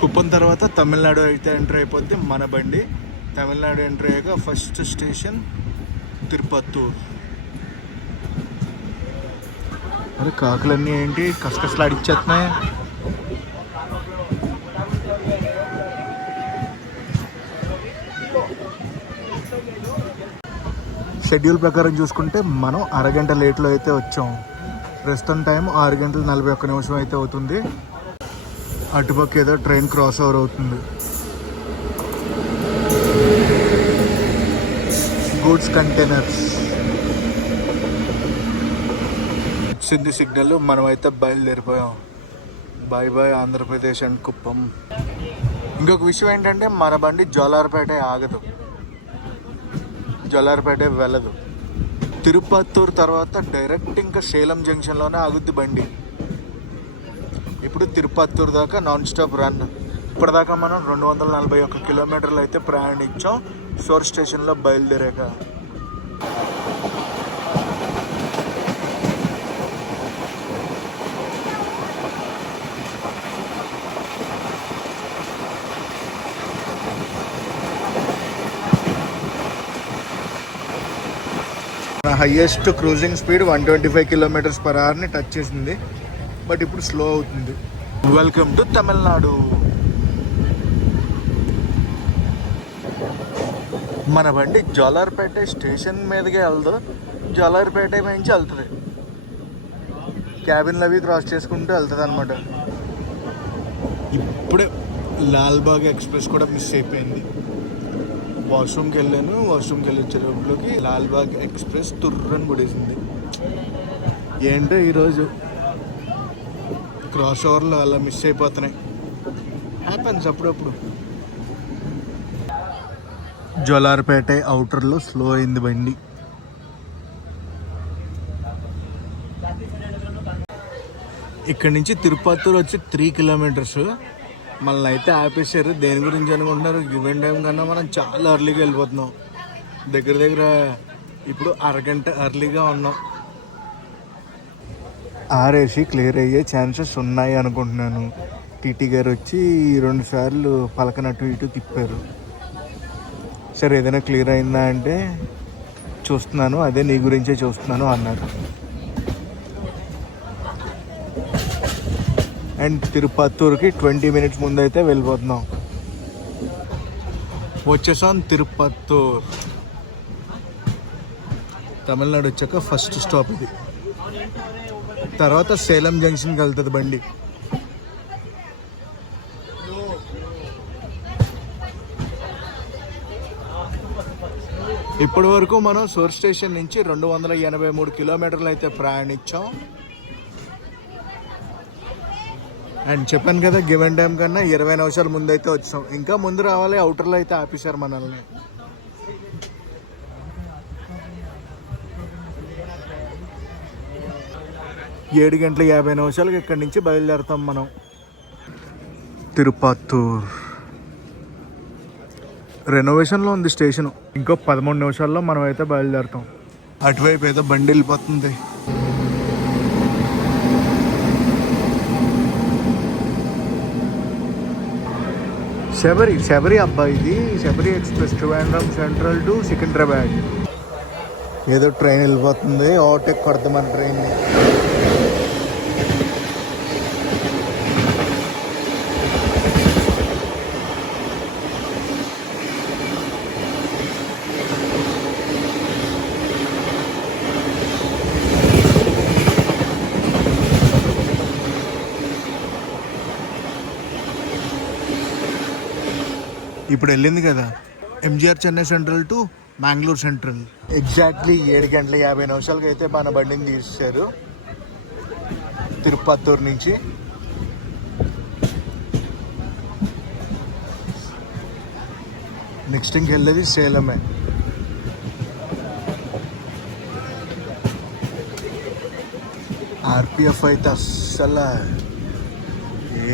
Kuppam తర్వాత తమిళనాడు అయితే ఎంటర్ అయిపోద్ది మన బండి. తమిళనాడు ఎంటర్ అయ్యాక ఫస్ట్ స్టేషన్ తిరుపత్తూర్. అరే కాకులన్నీ ఏంటి కసకసలాడిచ్చేస్తున్నాయి. షెడ్యూల్ ప్రకారం చూసుకుంటే మనం అరగంట లేట్లో అయితే వచ్చాం. ప్రస్తుతం టైం 6:41 అయితే అవుతుంది. అటుపక్క ఏదో ట్రైన్ క్రాస్ ఓవర్ అవుతుంది. గూడ్స్ కంటైనర్స్ వచ్చింది సిగ్నల్, మనమైతే బయలుదేరిపోయాం. Bye bye Andhra Pradesh and Kuppam. ఇంకొక విషయం ఏంటంటే మన బండి జోలార్పేట ఆగదు, జోలార్పేట వెళ్ళదు. తిరుపత్తూర్ తర్వాత డైరెక్ట్ ఇంకా సేలం జంక్షన్లోనే ఆగుద్ది బండి. ఇప్పుడు తిరుపత్తూర్ దాకా నాన్ స్టాప్ రన్. ఇప్పటిదాకా మనం 241 కిలోమీటర్లు అయితే ప్రయాణించాం సోర్ స్టేషన్లో బయలుదేరాక. Highest cruising speed 125 km/h touch చేసింది, బట్ ఇప్పుడు స్లో అవుతుంది. Welcome to Tamil Nadu. మన బండి జోలార్పేట స్టేషన్ మీదకే వెళ్దు, జోలార్పేట నుంచి వెళ్తుంది. క్యాబిన్లు అవి క్రాస్ చేసుకుంటూ వెళ్తుంది అనమాట. ఇప్పుడే లాల్బాగ్ ఎక్స్ప్రెస్ కూడా మిస్ అయిపోయింది. వాష్రూమ్కి వెళ్ళాను, వాష్రూమ్కి వెళ్ళి వచ్చేలోపలికి లాల్బాగ్ ఎక్స్ప్రెస్ తుర్రని పడేసింది. ఏంటో ఈరోజు క్రాస్ ఓవర్లో అలా మిస్ అయిపోతున్నాయి, హ్యాపెన్స్ అప్పుడప్పుడు. జోలార్పేట అవుటర్లో స్లో అయింది బండి. ఇక్కడి నుంచి తిరుపత్తూర్ వచ్చి 3 kilometers. మనల్ని అయితే ఆపేశారు. దేని గురించి అనుకుంటున్నారు, గివెన్ టైం కన్నా మనం చాలా అర్లీగా వెళ్ళిపోతున్నాం. దగ్గర దగ్గర ఇప్పుడు అరగంట అర్లీగా ఉన్నాం. ఆర్ఏసీ క్లియర్ అయ్యే ఛాన్సెస్ ఉన్నాయి అనుకుంటున్నాను. టీటీ గారు వచ్చి 2 సార్లు పలకనట్టు ఇటు తిప్పారు. సరే ఏదైనా క్లియర్ అయిందా అంటే చూస్తున్నాను, అదే నీ గురించే చూస్తున్నాను అన్నారు. అండ్ తిరుపత్తూర్కి 20 minutes ముందు అయితే వెళ్ళిపోతున్నాం. వచ్చేసాం తిరుపత్తూర్. తమిళనాడు వచ్చాక ఫస్ట్ స్టాప్ ఇది. తర్వాత సేలం జంక్షన్కి వెళ్తుంది బండి. ఇప్పటి వరకు మనం సోర్ స్టేషన్ నుంచి 283 kilometers అయితే ప్రయాణించాం. అండ్ చెప్పాను కదా, గివెన్ టైం కన్నా 20 నిమిషాల ముందు అయితే వచ్చాం. ఇంకా ముందు రావాలి, అవుటర్లో అయితే ఆపేశారు మనల్ని. ఏడు గంటల 50 నిమిషాలకి ఇక్కడి నుంచి బయలుదేరుతాం మనం. తిరుపత్తూర్ రెనోవేషన్లో ఉంది స్టేషను. ఇంకో 13 నిమిషాల్లో మనం అయితే బయలుదేరుతాం. అటువైపు ఏదో బండి వెళ్ళిపోతుంది. శబరి శబరి అబ్బా, ఇది Sabari express Trivandrum central to Secunderabad. ఏదో ట్రైన్ వెళ్ళిపోతుంది, ఓవర్టేక్ కొడతాం మన ట్రైన్ని. ఇప్పుడు వెళ్ళింది కదా MGR Chennai central to Mangalore central. Exactly 7:50 అయితే మన బండిని తీసేశారు తిరుపత్తూరు నుంచి. నెక్స్ట్ ఇంకెళ్ళేది సేలమే. ఆర్పిఎఫ్ అయితే అస్సలు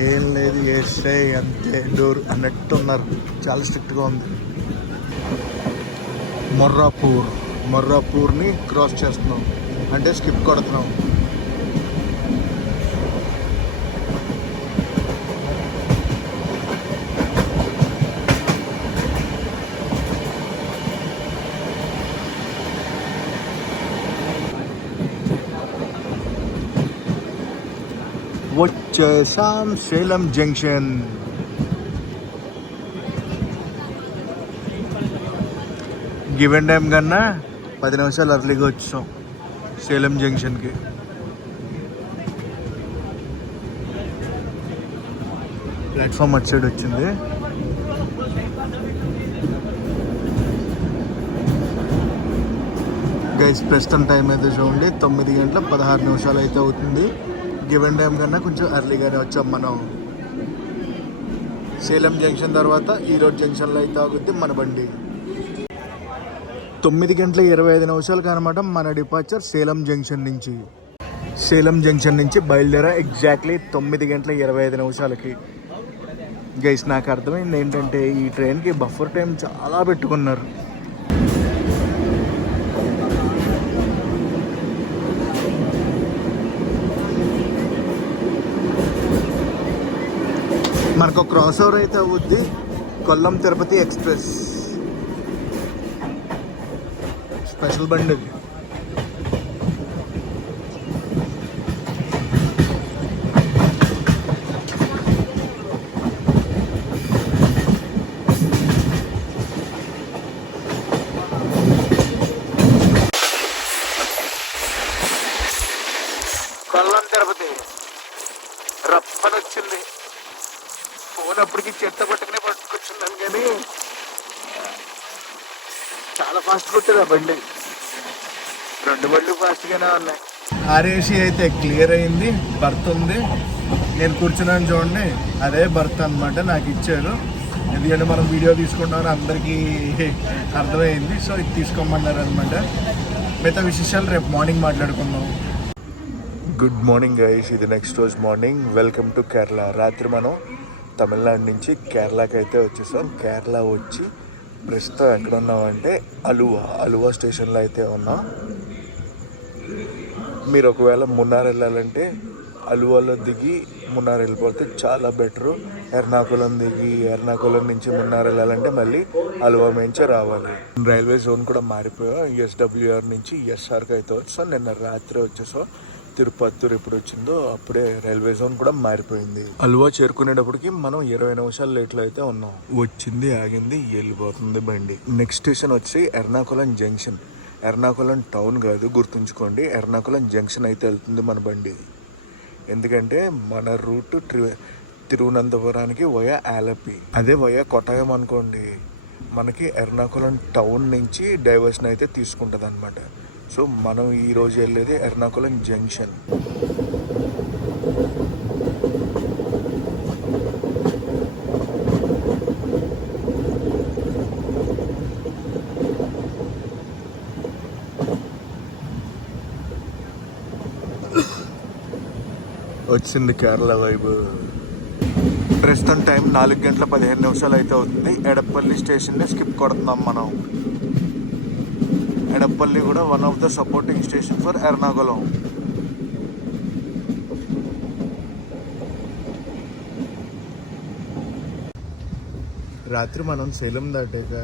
ఏం లేదు, వేస్తే అంతే డోర్ అన్నట్టు ఉన్నారు. చాలా స్ట్రిక్ట్గా ఉంది. మొర్రాపూర్ని క్రాస్ చేస్తున్నాం అంటే స్కిప్ కొడుతున్నాం. వచ్చేసాం సేలం జంక్షన్. గివెన్ టైం కన్నా 10 నిమిషాలు అర్లీగా వచ్చాం సేలం జంక్షన్కి. ప్లాట్ఫామ్ అటు సైడ్ వచ్చింది. గైస్ ప్రస్తుతం టైం అయితే చూడండి 9:16 అయితే అవుతుంది. గివెన్ టైం కన్నా కొంచెం ఎర్లీగానే వచ్చాం మనం. సేలం జంక్షన్ తర్వాత ఈరోడ్ జంక్షన్లో అయితే ఆగుద్ది మన బండి. 9:25 అనమాట మన డిపార్చర్ సేలం జంక్షన్ నుంచి. సేలం జంక్షన్ నుంచి బయలుదేరా ఎగ్జాక్ట్లీ 9:25 గైస్ నాకు అర్థమైంది ఏంటంటే ఈ ట్రైన్కి బఫర్ టైం చాలా పెట్టుకున్నారు. మనకు క్రాస్ ఓవర్ అయితే అవుద్ది కొల్లం తిరుపతి ఎక్స్ప్రెస్ స్పెషల్ బండి. కొల్లం తిరుపతి రప్పని వచ్చింది. ఫోన్ అప్పటికి చెత్త పట్టుకొచ్చిందని కానీ చాలా ఫాస్ట్ కొట్టేది ఆ బండి. 2 బండ్లు ఫాస్ట్గానే ఉన్నాయి. ఆర్ఏసీ అయితే క్లియర్ అయింది, బర్త్ ఉంది. నేను కూర్చున్నాను చూడండి, అదే బర్త్ అనమాట నాకు ఇచ్చారు. ఎందుకంటే మనం వీడియో తీసుకుంటామని అందరికీ అర్థమైంది. సో ఇది తీసుకోమన్నారు అనమాట. మిగతా విశేషాలు రేపు మార్నింగ్ మాట్లాడుకుందాం. గుడ్ మార్నింగ్ గైస్, ఇది నెక్స్ట్ రోజు మార్నింగ్. Welcome to Kerala. రాత్రి మనం తమిళనాడు నుంచి కేరళకి అయితే వచ్చేసాం. కేరళ వచ్చి ప్రస్తుతం ఎక్కడ ఉన్నామంటే అలువా స్టేషన్లో అయితే ఉన్నాం. మీరు ఒకవేళ మున్నార్ వెళ్ళాలంటే అలువాలో దిగి మున్నార్ వెళ్ళిపోతే చాలా బెటరు. ఎర్నాకుళం దిగి ఎర్నాకుళం నుంచి మున్నార్ వెళ్ళాలంటే మళ్ళీ అలువా నుంచే రావాలి. రైల్వే జోన్ కూడా మారిపోయాం. ఎస్డబ్ల్యూఆర్ నుంచి ఎస్ఆర్కి అయితే వచ్చాం. నిన్న రాత్రి వచ్చేసాం. తిరుపత్తూరు ఎప్పుడు వచ్చిందో అప్పుడే రైల్వే జోన్ కూడా మారిపోయింది. అలువా చేరుకునేటప్పటికి మనం 20 నిమిషాలు లేట్లో అయితే ఉన్నాం. వచ్చింది, ఆగింది, వెళ్ళిపోతుంది బండి. నెక్స్ట్ స్టేషన్ వచ్చి ఎర్నాకుళం జంక్షన్. ఎర్నాకుళం టౌన్ కాదు, గుర్తుంచుకోండి. ఎర్నాకుళం జంక్షన్ అయితే వెళ్తుంది మన బండి. ఎందుకంటే మన రూట్ తిరువనంతపురానికి వయా ఆలపి. అదే వయా కొట్టాయం అనుకోండి, మనకి ఎర్నాకుళం టౌన్ నుంచి డైవర్షన్ అయితే తీసుకుంటుంది అనమాట. సో మనం ఈరోజు వెళ్ళేది ఎర్నాకుళం జంక్షన్. వచ్చింది కేరళ వైబ్. ప్రస్తుతం టైం 4:15 అయితే అవుతుంది. ఎడపల్లి స్టేషన్ని స్కిప్ కొడుతున్నాం మనం. ఎడపల్లి కూడా one of the supporting station for Ernakulam. రాత్రి మనం సేలం దాటాక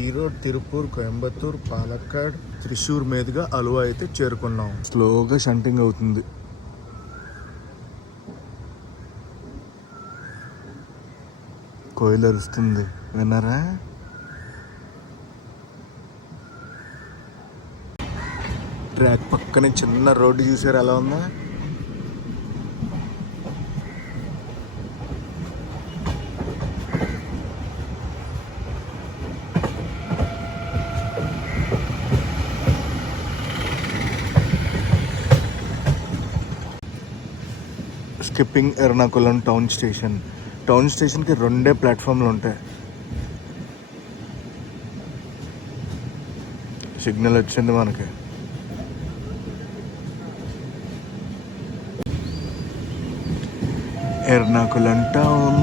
ఈరోడ్, తిరుపూర్, కోయంబత్తూర్, పాలక్కాడ్, త్రిశూర్ మీదుగా అలువా అయితే చేరుకున్నాం. స్లోగా షంటింగ్ అవుతుంది. కోయిల్ అరుస్తుంది, విన్నారా? ట్రాక్ పక్కనే చిన్న రోడ్డు చూసారు ఎలా ఉందా? Skipping Ernakulam town station. Town స్టేషన్కి 2 ప్లాట్ఫామ్లు ఉంటాయి. సిగ్నల్ వచ్చింది మనకి. ఎర్నాకుళం టౌన్.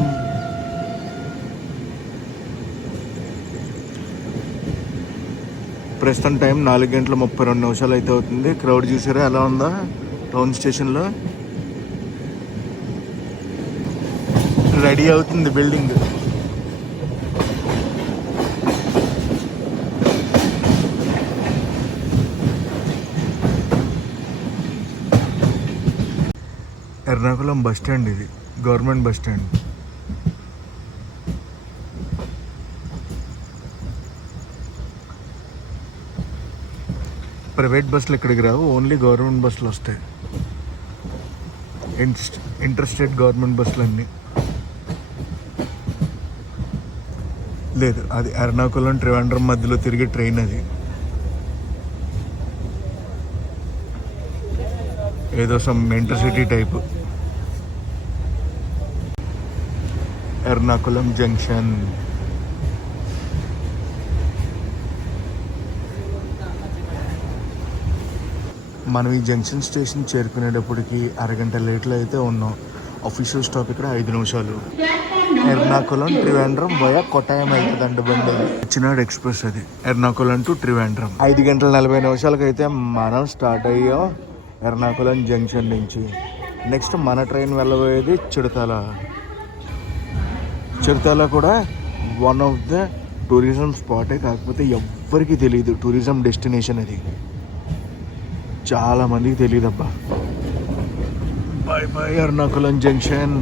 ప్రస్తుతం టైం 4:32 అయితే అవుతుంది. క్రౌడ్ చూసారా ఎలా ఉందా టౌన్ స్టేషన్లో? రెడీ అవుతుంది బిల్డింగ్. ఎర్నాకుళం బస్ స్టాండ్, ఇది గవర్నమెంట్ బస్ స్టాండ్. ప్రైవేట్ బస్సులు ఇక్కడికి రావు, ఓన్లీ గవర్నమెంట్ బస్సులు వస్తాయి. ఇంటర్-స్టేట్ గవర్నమెంట్ బస్సులు అన్నీ. లేదు, అది ఎర్నాకుళం త్రివేంద్రం మధ్యలో తిరిగే ట్రైన్. అది ఏదో some intercity type. Ernakulam junction. మనం ఈ జంక్షన్ స్టేషన్ చేరుకునేటప్పటికి అరగంట లేట్లో అయితే ఉన్నాం. ఆఫీషియల్ స్టాప్ ఇక్కడ 5 నిమిషాలు. ఎర్నాకుళం త్రివేంద్రం వయా కొట్టాయం అవుతుందండి బండి. చిన్నాడు ఎక్స్ప్రెస్ అది, ఎర్నాకుళం టు త్రివేంద్రం. 5:40 అయితే మనం స్టార్ట్ అయ్యాం ఎర్నాకుళం జంక్షన్ నుంచి. నెక్స్ట్ మన ట్రైన్ వెళ్ళబోయేది చిడతల. చిడతల కూడా వన్ ఆఫ్ ద టూరిజం స్పాటే, కాకపోతే ఎవ్వరికీ తెలియదు టూరిజం డెస్టినేషన్ అది. చాలా మందికి తెలియదు అబ్బా. Bye bye Ernakulam junction.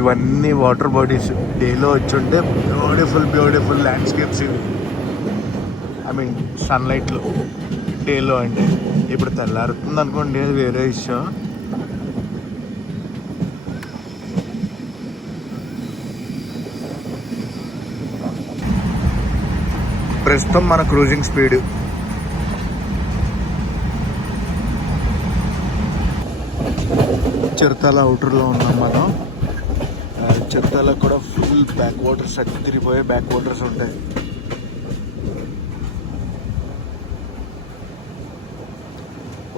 ఇవన్నీ వాటర్ బాడీస్. డేలో వచ్చుంటే బ్యూటిఫుల్ ల్యాండ్స్కేప్స్ ఇవి. ఐ మీన్ సన్లైట్లో డేలో. అంటే ఇప్పుడు తెల్లారుతుంది అనుకోండి, అది వేరే విషయం. ప్రస్తుతం మన క్రూజింగ్ స్పీడ్ చిరతల అవుటర్లో ఉన్నాం మనం. చిరతల కూడా ఫుల్ బ్యాక్ వాటర్స్, అట్టి తిరిగిపోయే బ్యాక్ వాటర్స్ ఉంటాయి.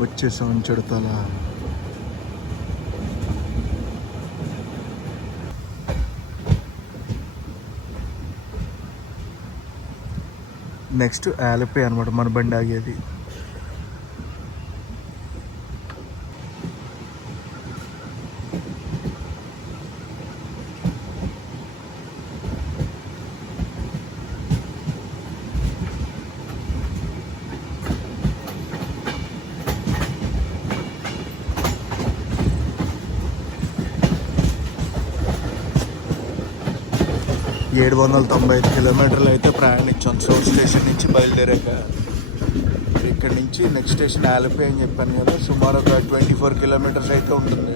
వచ్చేసాం చిడతల. నెక్స్ట్ ఆలపి అనమాట మన బండి ఆగేది. ఏడు 795 కిలోమీటర్లు అయితే ప్రయాణించాం సోర్స్ స్టేషన్ నుంచి బయలుదేరాక. ఇక్కడి నుంచి నెక్స్ట్ స్టేషన్ ఆలపి అని చెప్పాను కదా, సుమారు ఒక 24 కిలోమీటర్స్ అయితే ఉంటుంది.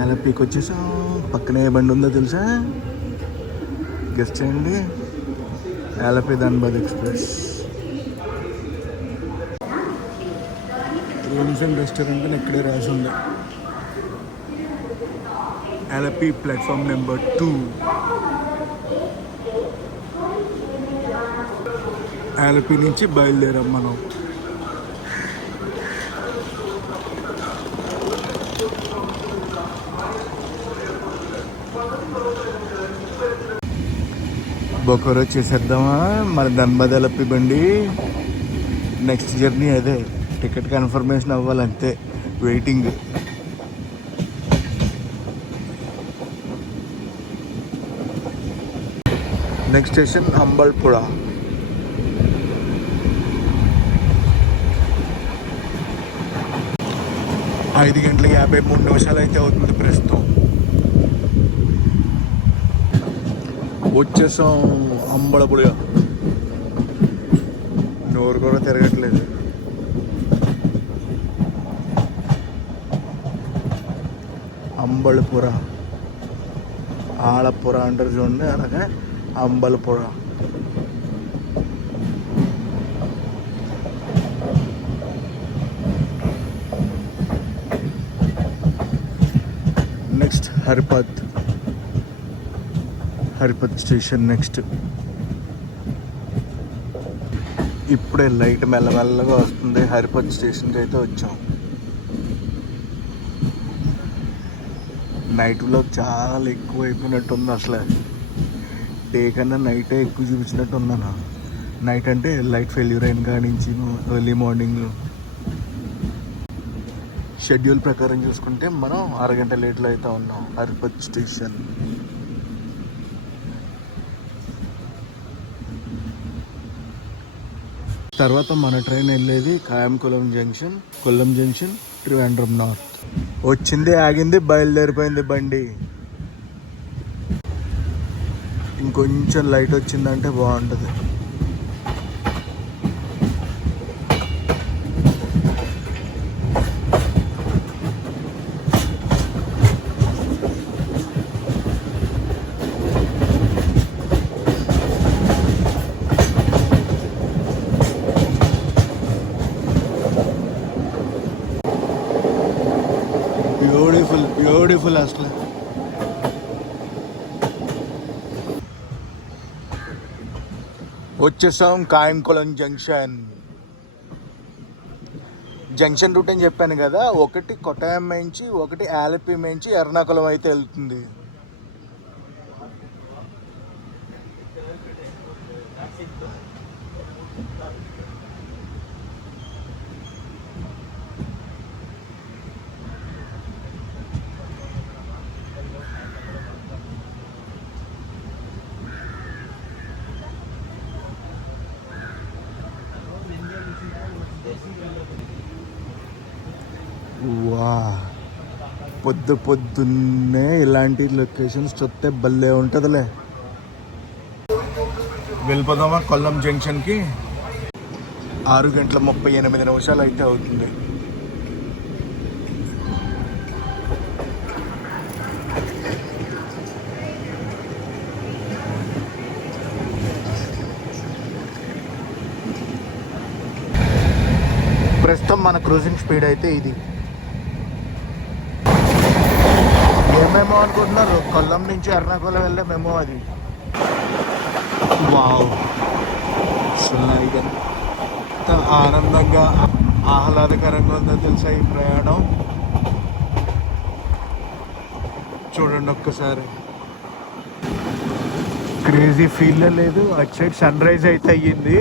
ఆలపికి వచ్చేసాం. పక్కనే ఏ బండి ఉందో తెలుసా? గెస్ట్ చేయండి. Alleppey Dhanbad express. Rooms and restaurant అని ఇక్కడే రాసి ఉంది. ఆలపి ప్లాట్ఫామ్ నెంబర్ 2. ఆలపి నుంచి బయలుదేరాం మనం. బొకరో చేసేద్దామా మన ధన్బాద్ ఆలపి బండి. నెక్స్ట్ జర్నీ అదే, టికెట్ కన్ఫర్మేషన్ అవ్వాలంతే, వెయిటింగ్. Next station Ambalapuzha. 5:53 అయితే అవుతుంది ప్రస్తుతం. వచ్చేసాం అంబలపుర. నోరు కూడా తిరగట్లేదు. అంబలపుర, ఆలపుర అంటారు చూడండి, అలాగే Ambalapuzha. Next Haripad station. Next ఇప్పుడే లైట్ మెల్లమెల్లగా వస్తుంది. హరిపత్ స్టేషన్కి అయితే వచ్చాం. నైట్ వ్లాగ్ చాలా ఎక్కువ అయిపోయినట్టుంది. అసలు డే కన్నా నైటే ఎక్కువ చూపించినట్టు ఉన్నాను. నైట్ అంటే లైట్ ఫెయిల్యూర్ అయిన కాడి నుంచి ఎర్లీ మార్నింగ్. షెడ్యూల్ ప్రకారం చూసుకుంటే మనం అరగంట లేట్లో అయితే ఉన్నాం హరిపత్ స్టేషన్. తర్వాత మన ట్రైన్ వెళ్ళేది Kayamkulam junction, Kollam junction, Trivandrum north. వచ్చింది, ఆగింది, బయలుదేరిపోయింది బండి. ఇంకొంచెం లైట్ వచ్చిందంటే బాగుంటుంది. బ్యూటిఫుల్ అసలు. వచ్చేసాం కాయంకులం జంక్షన్. జంక్షన్ రూట్ అని చెప్పాను కదా, ఒకటి కొట్టాయం నుంచి, ఒకటి ఆలపి నుంచి ఎర్నాకుళం అయితే వెళ్తుంది. వా, పొద్దున్నే ఇలాంటి లొకేషన్స్ చూస్తే భలే ఉంటుందిలే. వెళ్ళిపోదామా కొల్లం జంక్షన్కి. 6:38 అయితే అవుతుంది. ప్రస్తుతం మన క్రూజింగ్ స్పీడ్ అయితే ఇది. ఏమేమో అనుకుంటున్నారు, కొల్లం నుంచి ఎర్నాకుళం వెళ్ళే మెమో అది. వావ్, అసలు ఎంత ఆనందంగా ఆహ్లాదకరంగా ఉందో తెలుసా ఈ ప్రయాణం. చూడండి ఒక్కసారి, క్రేజీ ఫీల్ లేదు. అటు సైడ్ సన్ రైజ్ అయితే అయ్యింది.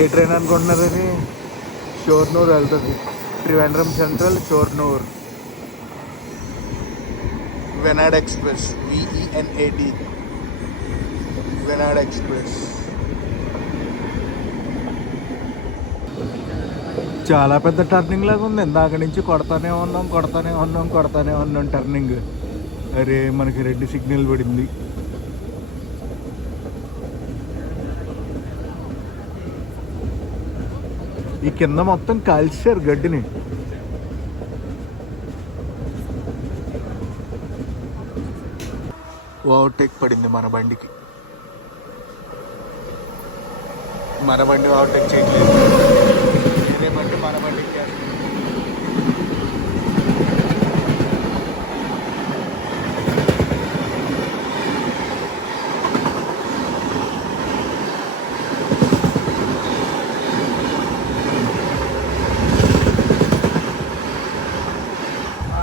ఏ ట్రైన్ అనుకుంటున్నారు అది? షోర్నూర్ వెళ్తుంది. Trivandrum central, Shoranur, Venad express, VENAD, Venad express. చాలా పెద్ద టర్నింగ్ లాగా ఉంది. ఇందాక నుంచి కొడతానే ఉన్నాం టర్నింగ్. అరే మనకి రెడ్ సిగ్నల్ పడింది. ఈ కింద మొత్తం కాల్చారు గడ్డిని. ఓవర్టేక్ పడింది మన బండికి. మన బండి ఓవర్టేక్ చేయట్లేదు, వేరే బండి మన బండికి.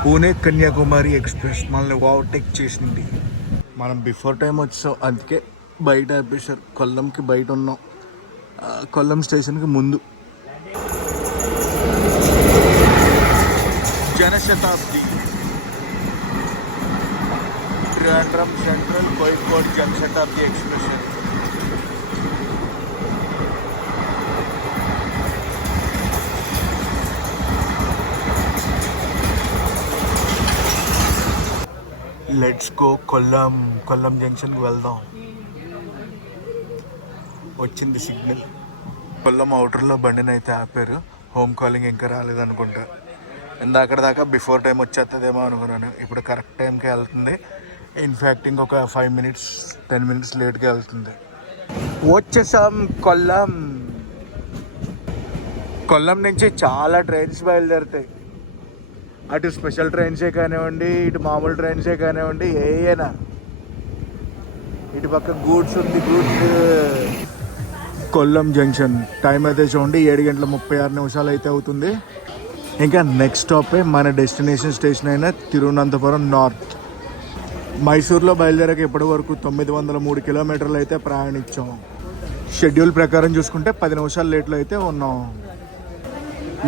పూణే కన్యాకుమారి ఎక్స్ప్రెస్ మనల్ని ఓవర్టేక్ చేసింది. మనం బిఫోర్ టైం వచ్చాం, అందుకే బయట ఆపేశారు. కొల్లంకి బయట ఉన్నాం, కొల్లం స్టేషన్కి ముందు. Janshatabdi Trivandrum central Kozhikode Janshatabdi express. Let's go Kollam. Kollam జంక్షన్కి వెళ్దాం. వచ్చింది సిగ్నల్. కొల్లం అవుటర్లో బండిని అయితే ఆపారు. హోమ్ కాలింగ్ ఇంకా రాలేదనుకుంటా. ఇందాక దాకా బిఫోర్ టైం వచ్చేస్తుందేమో అనుకున్నాను. ఇప్పుడు కరెక్ట్ టైంకి వెళ్తుంది. ఇన్ఫ్యాక్ట్ ఇంకొక 5 మినిట్స్ 10 మినిట్స్ లేట్గా వెళ్తుంది. వచ్చేసాం కొల్లం. కొల్లం నుంచి చాలా ట్రైన్స్ బయలుదేరుతాయి. అటు స్పెషల్ ట్రైన్సే కానివ్వండి, ఇటు మామూలు ట్రైన్సే కానివ్వండి, ఏనా. ఇటు పక్క గూడ్స్ ఉంది, గూడ్స్. కొల్లం జంక్షన్ టైం అయితే చూడండి 7:36 అయితే అవుతుంది. ఇంకా నెక్స్ట్ స్టాపే మన డెస్టినేషన్ స్టేషన్ అయిన తిరువనంతపురం నార్త్. మైసూర్లో బయలుదేరాక ఇప్పటి వరకు 903 కిలోమీటర్లు అయితే ప్రయాణించాం. షెడ్యూల్ ప్రకారం చూసుకుంటే 10 నిమిషాలు లేట్లో అయితే ఉన్నాం.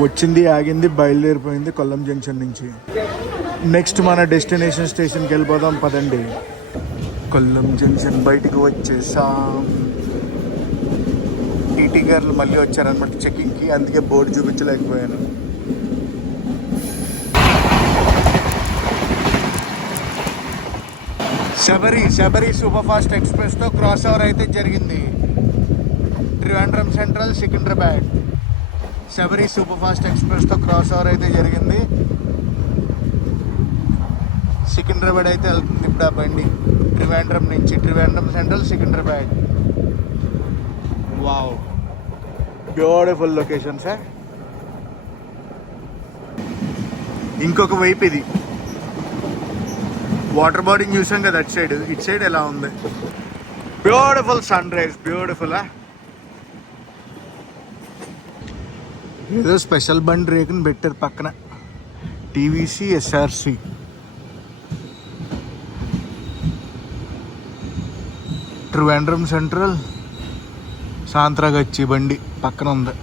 వచ్చింది, ఆగింది, బయలుదేరిపోయింది కొల్లం జంక్షన్ నుంచి. నెక్స్ట్ మన డెస్టినేషన్ స్టేషన్కి వెళ్ళిపోదాం పదండి. కొల్లం జంక్షన్ బయటికి వచ్చేసాం. టీటీ గారు మళ్ళీ వచ్చారనమాట చెకింగ్కి, అందుకే బోర్డు చూపించలేకపోయాను. శబరి సూపర్ ఫాస్ట్ ఎక్స్ప్రెస్తో క్రాస్ ఓవర్ అయితే జరిగింది. Trivandrum central Secunderabad Sabari super fast ఎక్స్ప్రెస్తో క్రాస్ ఓవర్ అయితే జరిగింది. సికింద్రాబాద్ అయితే వెళ్తుంది ఇప్పుడు ఆ బండి. ట్రివాండ్రం నుంచి Trivandrum central Secunderabad. Wow, beautiful location sir. ఇంకొక వైపు ఇది వాటర్ బాడీని చూసాం కదా అటు సైడ్. ఇటు సైడ్ ఎలా ఉంది? Beautiful sunrise, beautiful. ఏదో స్పెషల్ బండి రేకుని పెట్టారు పక్కన. TVC SRC. Trivandrum central Santragachi బండి పక్కన ఉంది.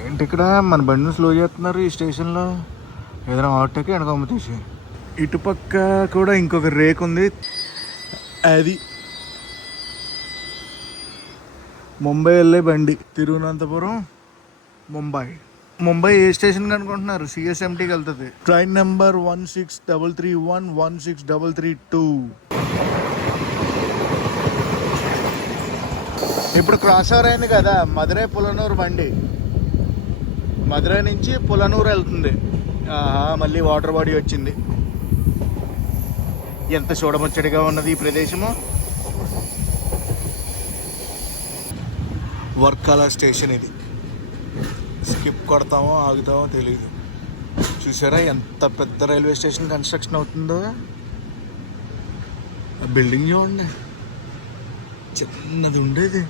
ఏంటి ఇక్కడ మన బండిని స్లో చేస్తున్నారు ఈ స్టేషన్లో? ఏదైనా ఆటోకి వెనకమ్మ తీసి. ఇటుపక్క కూడా ఇంకొక రేక్ ఉంది, అది ముంబై వెళ్ళే బండి. తిరువనంతపురం ముంబై ఏ స్టేషన్కి అనుకుంటున్నారు? సిఎస్ఎంటీకి వెళ్తుంది. Train number 16331 16332. ఇప్పుడు క్రాస్ ఓవర్ అయింది కదా మధురై పులనూరు బండి. మధురై నుంచి పులనూరు వెళ్తుంది. మళ్ళీ వాటర్ బాడీ వచ్చింది. ఎంత చూడముచ్చడిగా ఉన్నది ఈ ప్రదేశము. వర్కాల స్టేషన్ ఇది. స్కిప్ కొడతామో ఆగుతామో తెలియదు. చూసారా ఎంత పెద్ద రైల్వే స్టేషన్ కన్స్ట్రక్షన్ అవుతుందో. ఆ బిల్డింగ్ చూడండి, చిన్నది ఉండేది.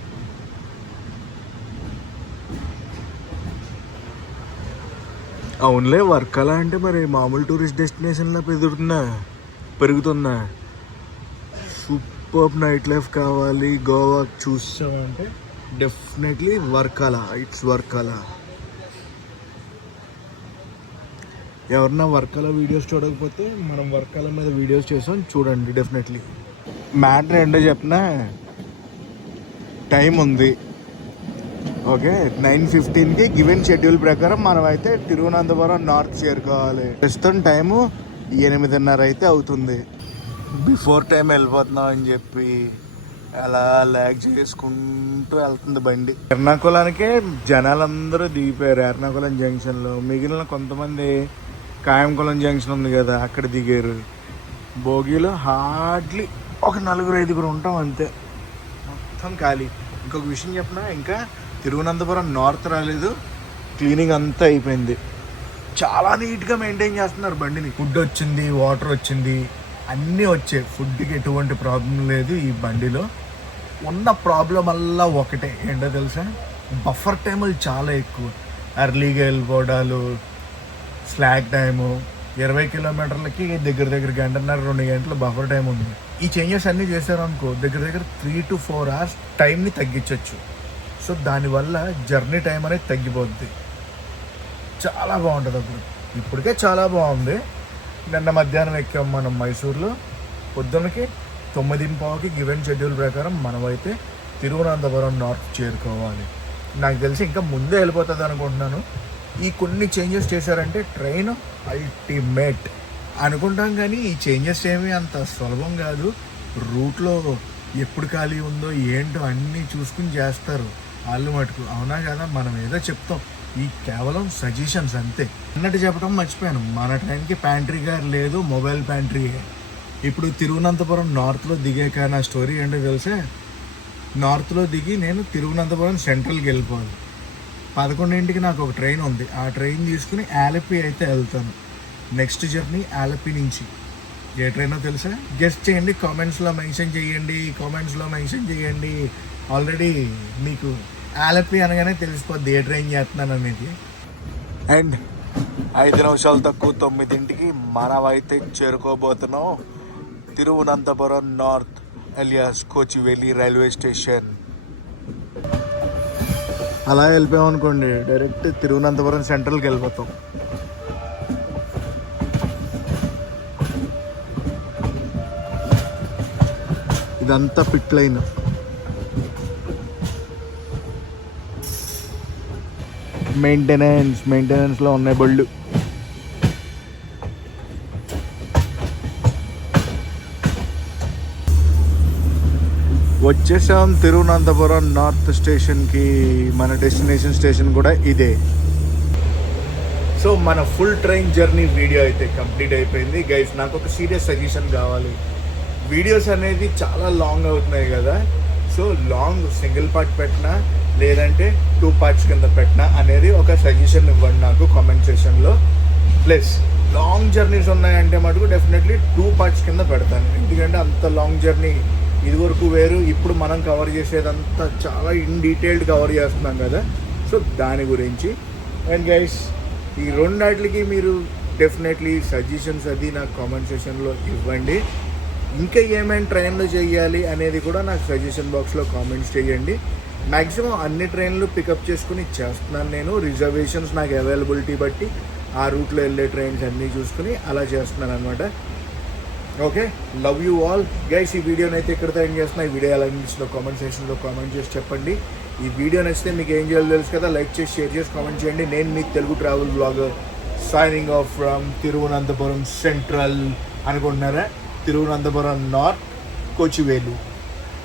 అవునులే, వర్కాల అంటే మరి మామూలు టూరిస్ట్ డెస్టినేషన్లో పెరుగుతుందా? సూపర్ నైట్ లైఫ్ కావాలి, గోవా చూసామంటే డెఫినెట్లీ వర్కాల. ఇట్స్ వర్కాల. ఎవరన్నా వర్కాల వీడియోస్ చూడకపోతే మనం వర్కాల మీద వీడియోస్ చేసాం, చూడండి డెఫినెట్లీ. మ్యాటర్ ఏంటో చెప్పినా, టైం ఉంది. ఓకే, 9:15కి గివెన్ షెడ్యూల్ ప్రకారం మనం అయితే తిరువనంతపురం నార్త్ చేరుకోవాలి. ప్రస్తుతం టైము 8:30 అయితే అవుతుంది. బిఫోర్ టైం వెళ్ళిపోతున్నాం అని చెప్పి అలా ల్యాగ్ చేసుకుంటూ వెళ్తుంది బండి. ఎర్నాకుళానికే జనాలందరూ దిగిపోయారు ఎర్నాకుళం జంక్షన్లో. మిగిలిన కొంతమంది కాయంకుళం జంక్షన్ ఉంది కదా అక్కడ దిగారు. భోగిలో హార్డ్లీ ఒక 4-5 ఉంటాం అంతే, మొత్తం ఖాళీ. ఇంకొక విషయం చెప్పినా, ఇంకా తిరువనంతపురం నార్త్ రాలేదు. క్లీనింగ్ అంతా అయిపోయింది. చాలా నీట్గా మెయింటైన్ చేస్తున్నారు బండిని. ఫుడ్ వచ్చింది, వాటర్ వచ్చింది, అన్నీ వచ్చాయి. ఫుడ్కి ఎటువంటి ప్రాబ్లం లేదు ఈ బండిలో. ఉన్న ప్రాబ్లం వల్ల ఒకటే ఏంటో తెలుసా? బఫర్ టైములు చాలా ఎక్కువ. ఎర్లీగా వెళ్ళిపోవడాలు, స్లాక్ టైము, 20 కిలోమీటర్లకి దగ్గర దగ్గర గంటన్నర 2 గంటల బఫర్ టైం ఉంది. ఈ చేంజెస్ అన్నీ చేశారనుకో దగ్గర దగ్గర 3 to 4 hours టైంని తగ్గించవచ్చు. సో దానివల్ల జర్నీ టైం అనేది తగ్గిపోద్ది. చాలా బాగుంటుంది అప్పుడు. ఇప్పటికే చాలా బాగుంది. నిన్న మధ్యాహ్నం ఎక్కాం మనం మైసూర్లో. పొద్దున్నకి 9:15కి గివెన్ షెడ్యూల్ ప్రకారం మనమైతే తిరువనంతపురం నార్త్ చేరుకోవాలి. నాకు తెలిసి ఇంకా ముందే వెళ్ళిపోతుంది అనుకుంటున్నాను. ఈ కొన్ని చేంజెస్ చేశారంటే ట్రైన్ అల్టిమేట్ అనుకుంటాం, కానీ ఈ చేంజెస్ ఏమీ అంత సులభం కాదు. రూట్లో ఎప్పుడు ఖాళీ ఉందో ఏంటో అన్నీ చూసుకుని చేస్తారు వాళ్ళు మటుకు. అవునా కదా, మనం ఏదో చెప్తాం, ఈ కేవలం సజెషన్స్ అంతే. అన్నట్టు చెప్పడం మర్చిపోయాను, మన ట్రైన్కి ప్యాంట్రీ కార్ లేదు, మొబైల్ ప్యాంట్రీ. ఇప్పుడు తిరువనంతపురం నార్త్లో దిగాక నా స్టోరీ ఏంటో తెలిసే, నార్త్లో దిగి నేను తిరువనంతపురం సెంట్రల్కి వెళ్ళిపోవాలి. 11ంటికి నాకు ఒక ట్రైన్ ఉంది. ఆ ట్రైన్ తీసుకుని ఆలపి అయితే వెళ్తాను. నెక్స్ట్ జర్నీ ఆలపి నుంచి. ఏ ట్రైనో తెలుసా? గెస్ట్ చేయండి, కామెంట్స్లో మెన్షన్ చేయండి. ఆల్రెడీ మీకు ఆలపి అనగానే తెలిసిపోద్ది ఏ ట్రైన్ చేస్తున్నాను అనేది. అండ్ 5 నిమిషాలు తక్కువ 9ంటికి మనమైతే చేరుకోబోతున్నాం Thiruvananthapuram north alias Kochuveli railway station. అలా వెళ్ళిపోయాం అనుకోండి, డైరెక్ట్ తిరువనంతపురం సెంట్రల్కి వెళ్ళిపోతాం. ఇదంతా పిట్ లైన్. మెయింటెనెన్స్లో ఉన్నాయి బళ్ళు. వచ్చేసాం తిరువనంతపురం నార్త్ స్టేషన్కి. మన డెస్టినేషన్ స్టేషన్ కూడా ఇదే. సో మన ఫుల్ ట్రైన్ జర్నీ వీడియో అయితే కంప్లీట్ అయిపోయింది. గైస్, నాకు ఒక సీరియస్ సజెషన్ కావాలి. వీడియోస్ అనేది చాలా లాంగ్ అవుతున్నాయి కదా, సో లాంగ్ సింగిల్ పార్ట్ పెట్టినా లేదంటే 2 parts కింద పెట్టినా అనేది ఒక సజెషన్ ఇవ్వండి నాకు కామెంట్ సెక్షన్లో. ప్లస్ లాంగ్ జర్నీస్ ఉన్నాయంటే మటుకు డెఫినెట్లీ 2 parts కింద పెడతాను. ఎందుకంటే అంత లాంగ్ జర్నీ ఇదివరకు వేరు, ఇప్పుడు మనం కవర్ చేసేదంతా చాలా ఇన్ డీటెయిల్డ్ కవర్ చేస్తున్నాం కదా, సో దాని గురించి. అండ్ గైస్, ఈ 2 వాటికి మీరు డెఫినెట్లీ సజెషన్స్ అది నాకు కామెంట్ సెక్షన్లో ఇవ్వండి. ఇంకా ఏమైనా ట్రైన్లు చేయాలి అనేది కూడా నాకు సజెషన్ బాక్స్లో కామెంట్స్ చేయండి. మ్యాక్సిమం అన్ని ట్రైన్లు పికప్ చేసుకుని చేస్తున్నాను నేను. రిజర్వేషన్స్ నాకు అవైలబిలిటీ బట్టి ఆ రూట్లో వెళ్ళే ట్రైన్స్ అన్నీ చూసుకుని అలా చేస్తున్నాను అనమాట. Okay, love you all guys. ఈ వీడియోని అయితే ఇక్కడితో ఎండ్ చేస్తున్నా. ఈ వీడియో ఎలా అనిపించిందో కామెంట్ సెక్షన్లో కామెంట్ చేసి చెప్పండి. ఈ వీడియో నచ్చితే మీకు ఏం చేయాలో తెలుసు కదా, లైక్ చేసి షేర్ చేసి కామెంట్ చేయండి. నేను మీ Telugu travel blogger signing off from Thiruvananthapuram central. అనుకుంటున్నారా? తిరువనంతపురం నార్త్ కోచివేలు.